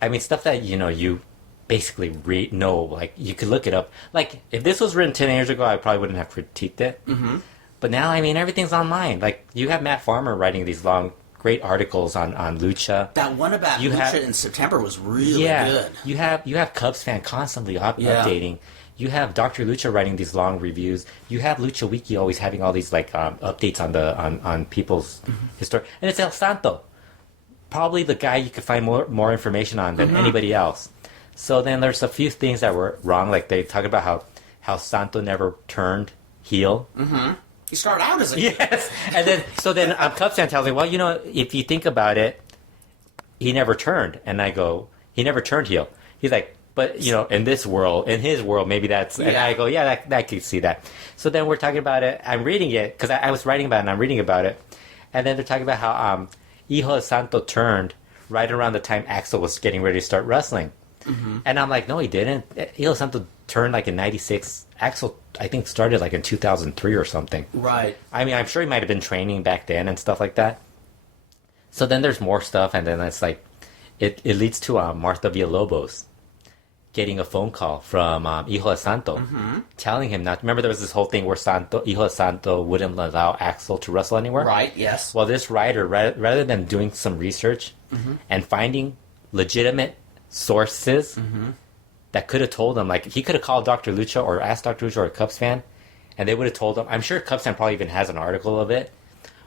I mean, stuff that, you basically know, like, you could look it up. Like, if this was written 10 years ago, I probably wouldn't have critiqued it. Mm-hmm. But now, I mean, everything's online. Like, you have Matt Farmer writing these long, great articles on Lucha. That one about Lucha in September was really good. You have Cubs fan constantly updating. You have Dr. Lucha writing these long reviews. You have Lucha Wiki always having all these like updates on people's history. And it's El Santo, probably the guy you could find more information on than anybody else. So then there's a few things that were wrong. Like they talk about how Santo never turned heel. Mm-hmm. He started out as a heel. Yes. And then Cubs fan tells me, well, if you think about it, he never turned. And I go, he never turned heel. He's like, but, in his world, maybe that's... And I go, yeah, that could see that. So then we're talking about it. I'm reading it, because I was writing about it, and I'm reading about it. And then they're talking about how Hijo Santo turned right around the time Axel was getting ready to start wrestling. Mm-hmm. And I'm like, no, he didn't. Hijo Santo turned like in 96. Axel, I think, started like in 2003 or something. Right. I mean, I'm sure he might have been training back then and stuff like that. So then there's more stuff, and then it's like... It leads to Martha Villalobos getting a phone call from Hijo Santo, telling him not. Remember, there was this whole thing where Hijo Santo wouldn't allow Axel to wrestle anywhere. Right. Yes. Well, this writer, rather than doing some research and finding legitimate sources that could have told him, like he could have called Dr. Lucha or asked Dr. Lucha or a Cubs fan, and they would have told him. I'm sure Cubs fan probably even has an article of it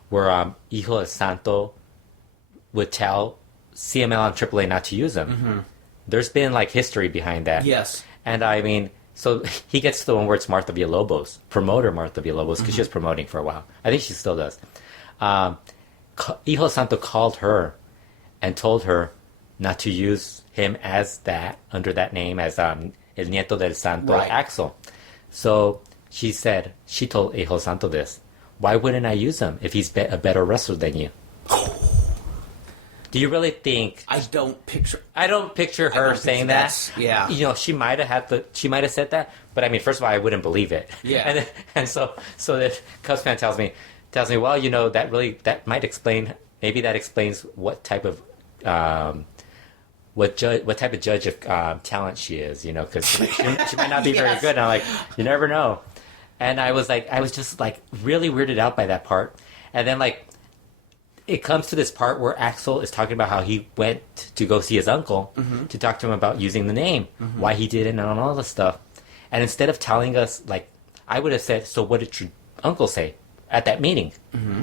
where Hijo Santo would tell CML and AAA not to use him. There's been like history behind that. Yes. And I mean, so he gets to the one where it's Martha Villalobos, promoter Martha Villalobos, because she was promoting for a while. I think she still does. Hijo Santo called her and told her not to use him as that, under that name, as El Nieto del Santo, right. Axel. So she told Hijo Santo this, why wouldn't I use him if he's a better wrestler than you? Do you really think? I don't picture her saying that. Yeah. She might have said that, but I mean, first of all, I wouldn't believe it. Yeah. And so the Cubs fan tells me, well, that might explain. Maybe that explains what type of what type of judge of talent she is. Because she might not be very good. And I'm like, you never know. And I was just like really weirded out by that part. And then like. It comes to this part where Axel is talking about how he went to go see his uncle to talk to him about using the name, why he did it, and all this stuff. And instead of telling us, like, I would have said, so what did your uncle say at that meeting?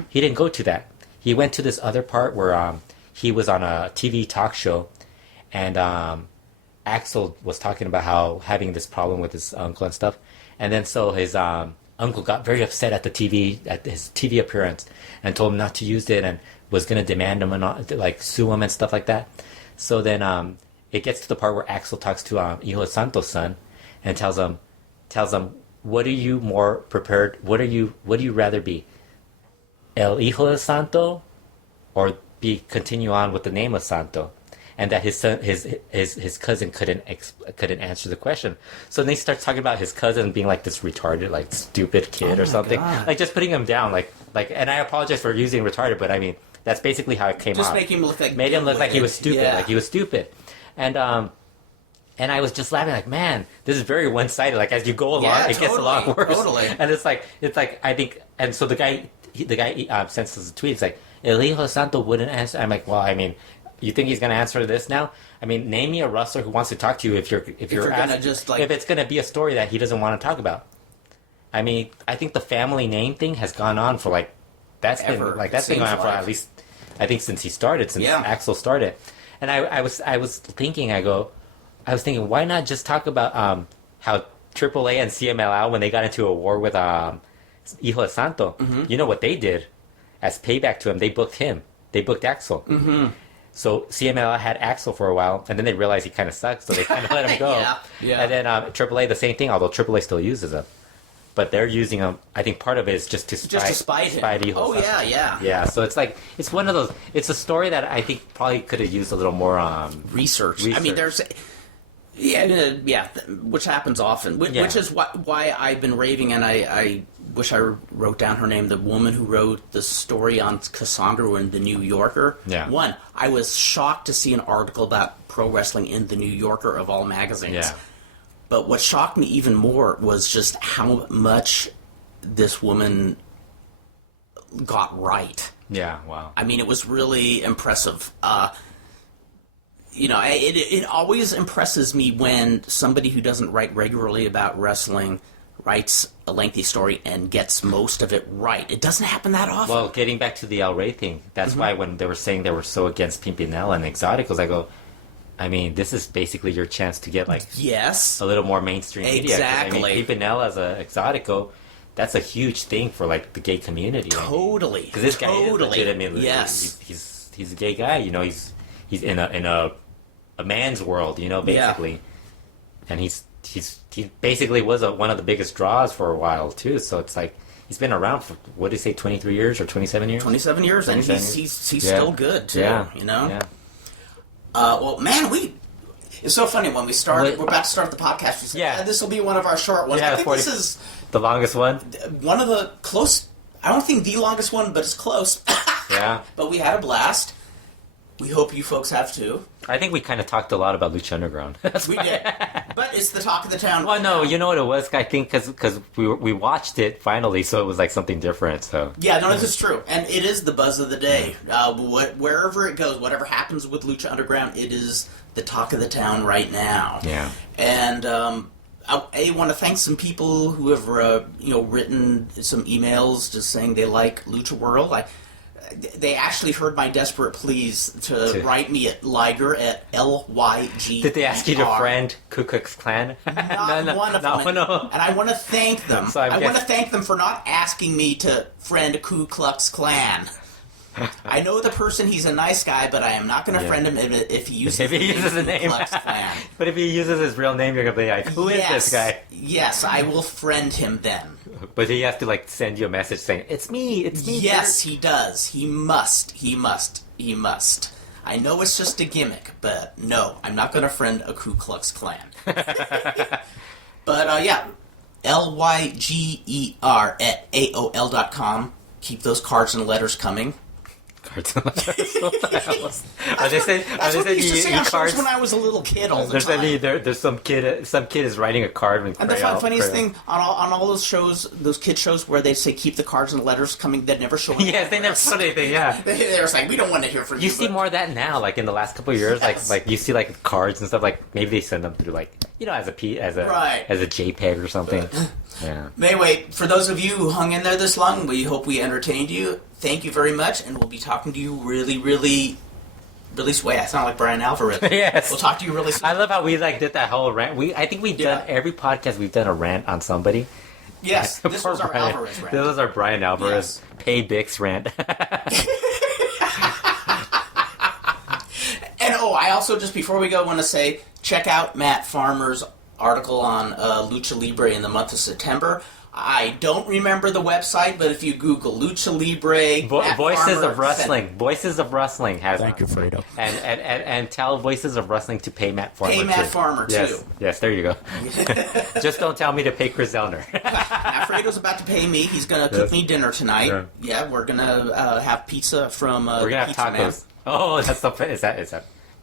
He didn't go to that. He went to this other part where he was on a TV talk show, and Axel was talking about how having this problem with his uncle and stuff. And then so his uncle got very upset at his TV appearance and told him not to use it and was going to demand him and like sue him and stuff like that. So then it gets to the part where Axel talks to Hijo Santo's son and tells him, what are you more prepared? What do you rather be, El Hijo de Santo, or continue on with the name of Santo? And that his son, his cousin couldn't answer the question. So then he starts talking about his cousin being like this retarded, like stupid kid or something, God. like just putting him down, like. And I apologize for using retarded, but I mean that's basically how it came out. Just made him look like he was stupid, like he was stupid, and I was just laughing, like, man, this is very one-sided. Like as you go along, it gets a lot worse. Totally. And it's like I think, and so the guy sends us a tweet. It's like El Hijo Santo wouldn't answer. I'm like, well, I mean. You think he's going to answer this now? I mean, name me a wrestler who wants to talk to you if you're gonna just like if it's going to be a story that he doesn't want to talk about. I mean, I think the family name thing has gone on for like that's been Ever. like that's been going on for at least I think since Axel started. And I was thinking why not just talk about how AAA and CMLL when they got into a war with Hijo de Santo, you know what they did as payback to him? They booked Axel. So CMLL had Axel for a while, and then they realized he kind of sucked, so they kind of let him go. Yeah. And then AAA the same thing, although AAA still uses him. But they're using him. I think part of it is just to spite him. Oh, yeah. Yeah, so it's like, it's one of those, it's a story that I think probably could have used a little more research. I mean, there's, which happens often, which is why I've been raving, and I wish I wrote down her name, the woman who wrote the story on Cassandra in the New Yorker. Yeah. One, I was shocked to see an article about pro wrestling in the New Yorker of all magazines. Yeah. But what shocked me even more was just how much this woman got right. Yeah, wow. I mean, it was really impressive. It always impresses me when somebody who doesn't write regularly about wrestling writes a lengthy story and gets most of it right. It doesn't happen that often. Well, getting back to the El Rey thing, that's why when they were saying they were so against Pimpinella and Exoticos, I go, I mean, this is basically your chance to get, like, yes, a little more mainstream media. Exactly. I mean, Pimpinella as a Exotico, that's a huge thing for, like, the gay community. Totally. Because this guy is legitimately, yes. He's a gay guy, you know, he's in a man's world, you know, basically. Yeah. And he basically was one of the biggest draws for a while, too, so it's like, he's been around for, what did he say, 23 years or 27 years? 27 years, and he's still good, too, you know? Yeah. Well, man, it's so funny when we're about to start the podcast. We said, this will be one of our short ones. Yeah, I think this is the longest one. One of the close. I don't think the longest one, but it's close. Yeah. But we had a blast. We hope you folks have too. I think we kind of talked a lot about Lucha Underground. We did, but it's the talk of the town. Well, no, you know what it was? I think because we watched it finally, so it was like something different. So yeah, no, this is true, and it is the buzz of the day. Wherever it goes, whatever happens with Lucha Underground, it is the talk of the town right now. Yeah, and I want to thank some people who have written some emails just saying they like LuchaWorld. They actually heard my desperate pleas to write me at Liger at LYG. Did they ask you to friend Ku Klux Klan? Not one of them. No. And I want to thank them. I want to thank them for not asking me to friend Ku Klux Klan. I know the person, he's a nice guy, but I am not going to friend him if he uses the name. Ku Klux Klan. But if he uses his real name, you're going to be like, who is this guy? Yes, I will friend him then. But he has to, like, send you a message saying, it's me. Yes, he does. He must. I know it's just a gimmick, but no, I'm not going to friend a Ku Klux Klan. But, LYGER at AOL.com. Keep those cards and letters coming. Cards and letters? What the hell? That's what they used to say on shows when I was a little kid all the time. There's some kid is writing a card with and the funniest thing, on all those shows, those kid shows where they say keep the cards and letters coming, they'd never show anything. Yes, they never put anything, yeah. They were saying, we don't want to hear from you. You see more of that now, like in the last couple of years, yes. like you see like cards and stuff, like maybe they send them through like, as a JPEG or something. Yeah. Anyway, for those of you who hung in there this long, we hope we entertained you. Thank you very much, and we'll be talking to you really, really, really soon. I sound like Brian Alvarez. Yes. We'll talk to you really soon. I love how we did that whole rant. I think we've done every podcast we've done a rant on somebody. Yes, this was our Alvarez rant. This was our Brian Alvarez Pay Bix rant. And I also, just before we go, want to say, check out Matt Farmer's article on Lucha Libre in the month of September. I don't remember the website, but if you Google Lucha Libre, Voices of Wrestling. Voices of Wrestling has. Thank you, Fredo. And tell Voices of Wrestling to pay Matt Farmer. Pay Matt Farmer too. Yes, there you go. Just don't tell me to pay Chris Zellner. Fredo's about to pay me. He's gonna cook me dinner tonight. Yeah, we're gonna have pizza from. We're gonna have tacos. Man. Oh, that's so. Was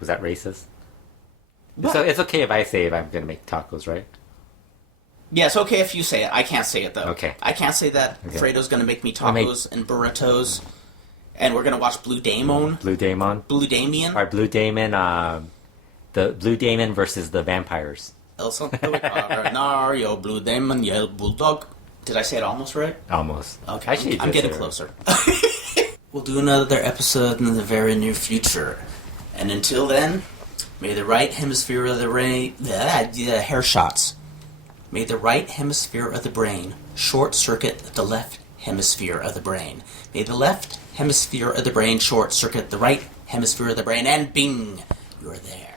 that racist? So it's okay if I say if I'm gonna make tacos, right? Yeah, it's okay if you say it. I can't say it, though. Okay. I can't say that. Okay. Fredo's going to make me tacos and burritos. And we're going to watch Blue Damon. Blue Damon? Blue Damien. Or Blue Damon, the Blue Damon versus the vampires. El Santo Nario, Blue Damon, Yellow Bulldog. Did I say it almost right? Almost. Okay, Actually, I'm getting closer. We'll do another episode in the very near future. And until then, may the right hemisphere of the brain... hair shots. May the right hemisphere of the brain short-circuit the left hemisphere of the brain. May the left hemisphere of the brain short-circuit the right hemisphere of the brain. And bing! You're there.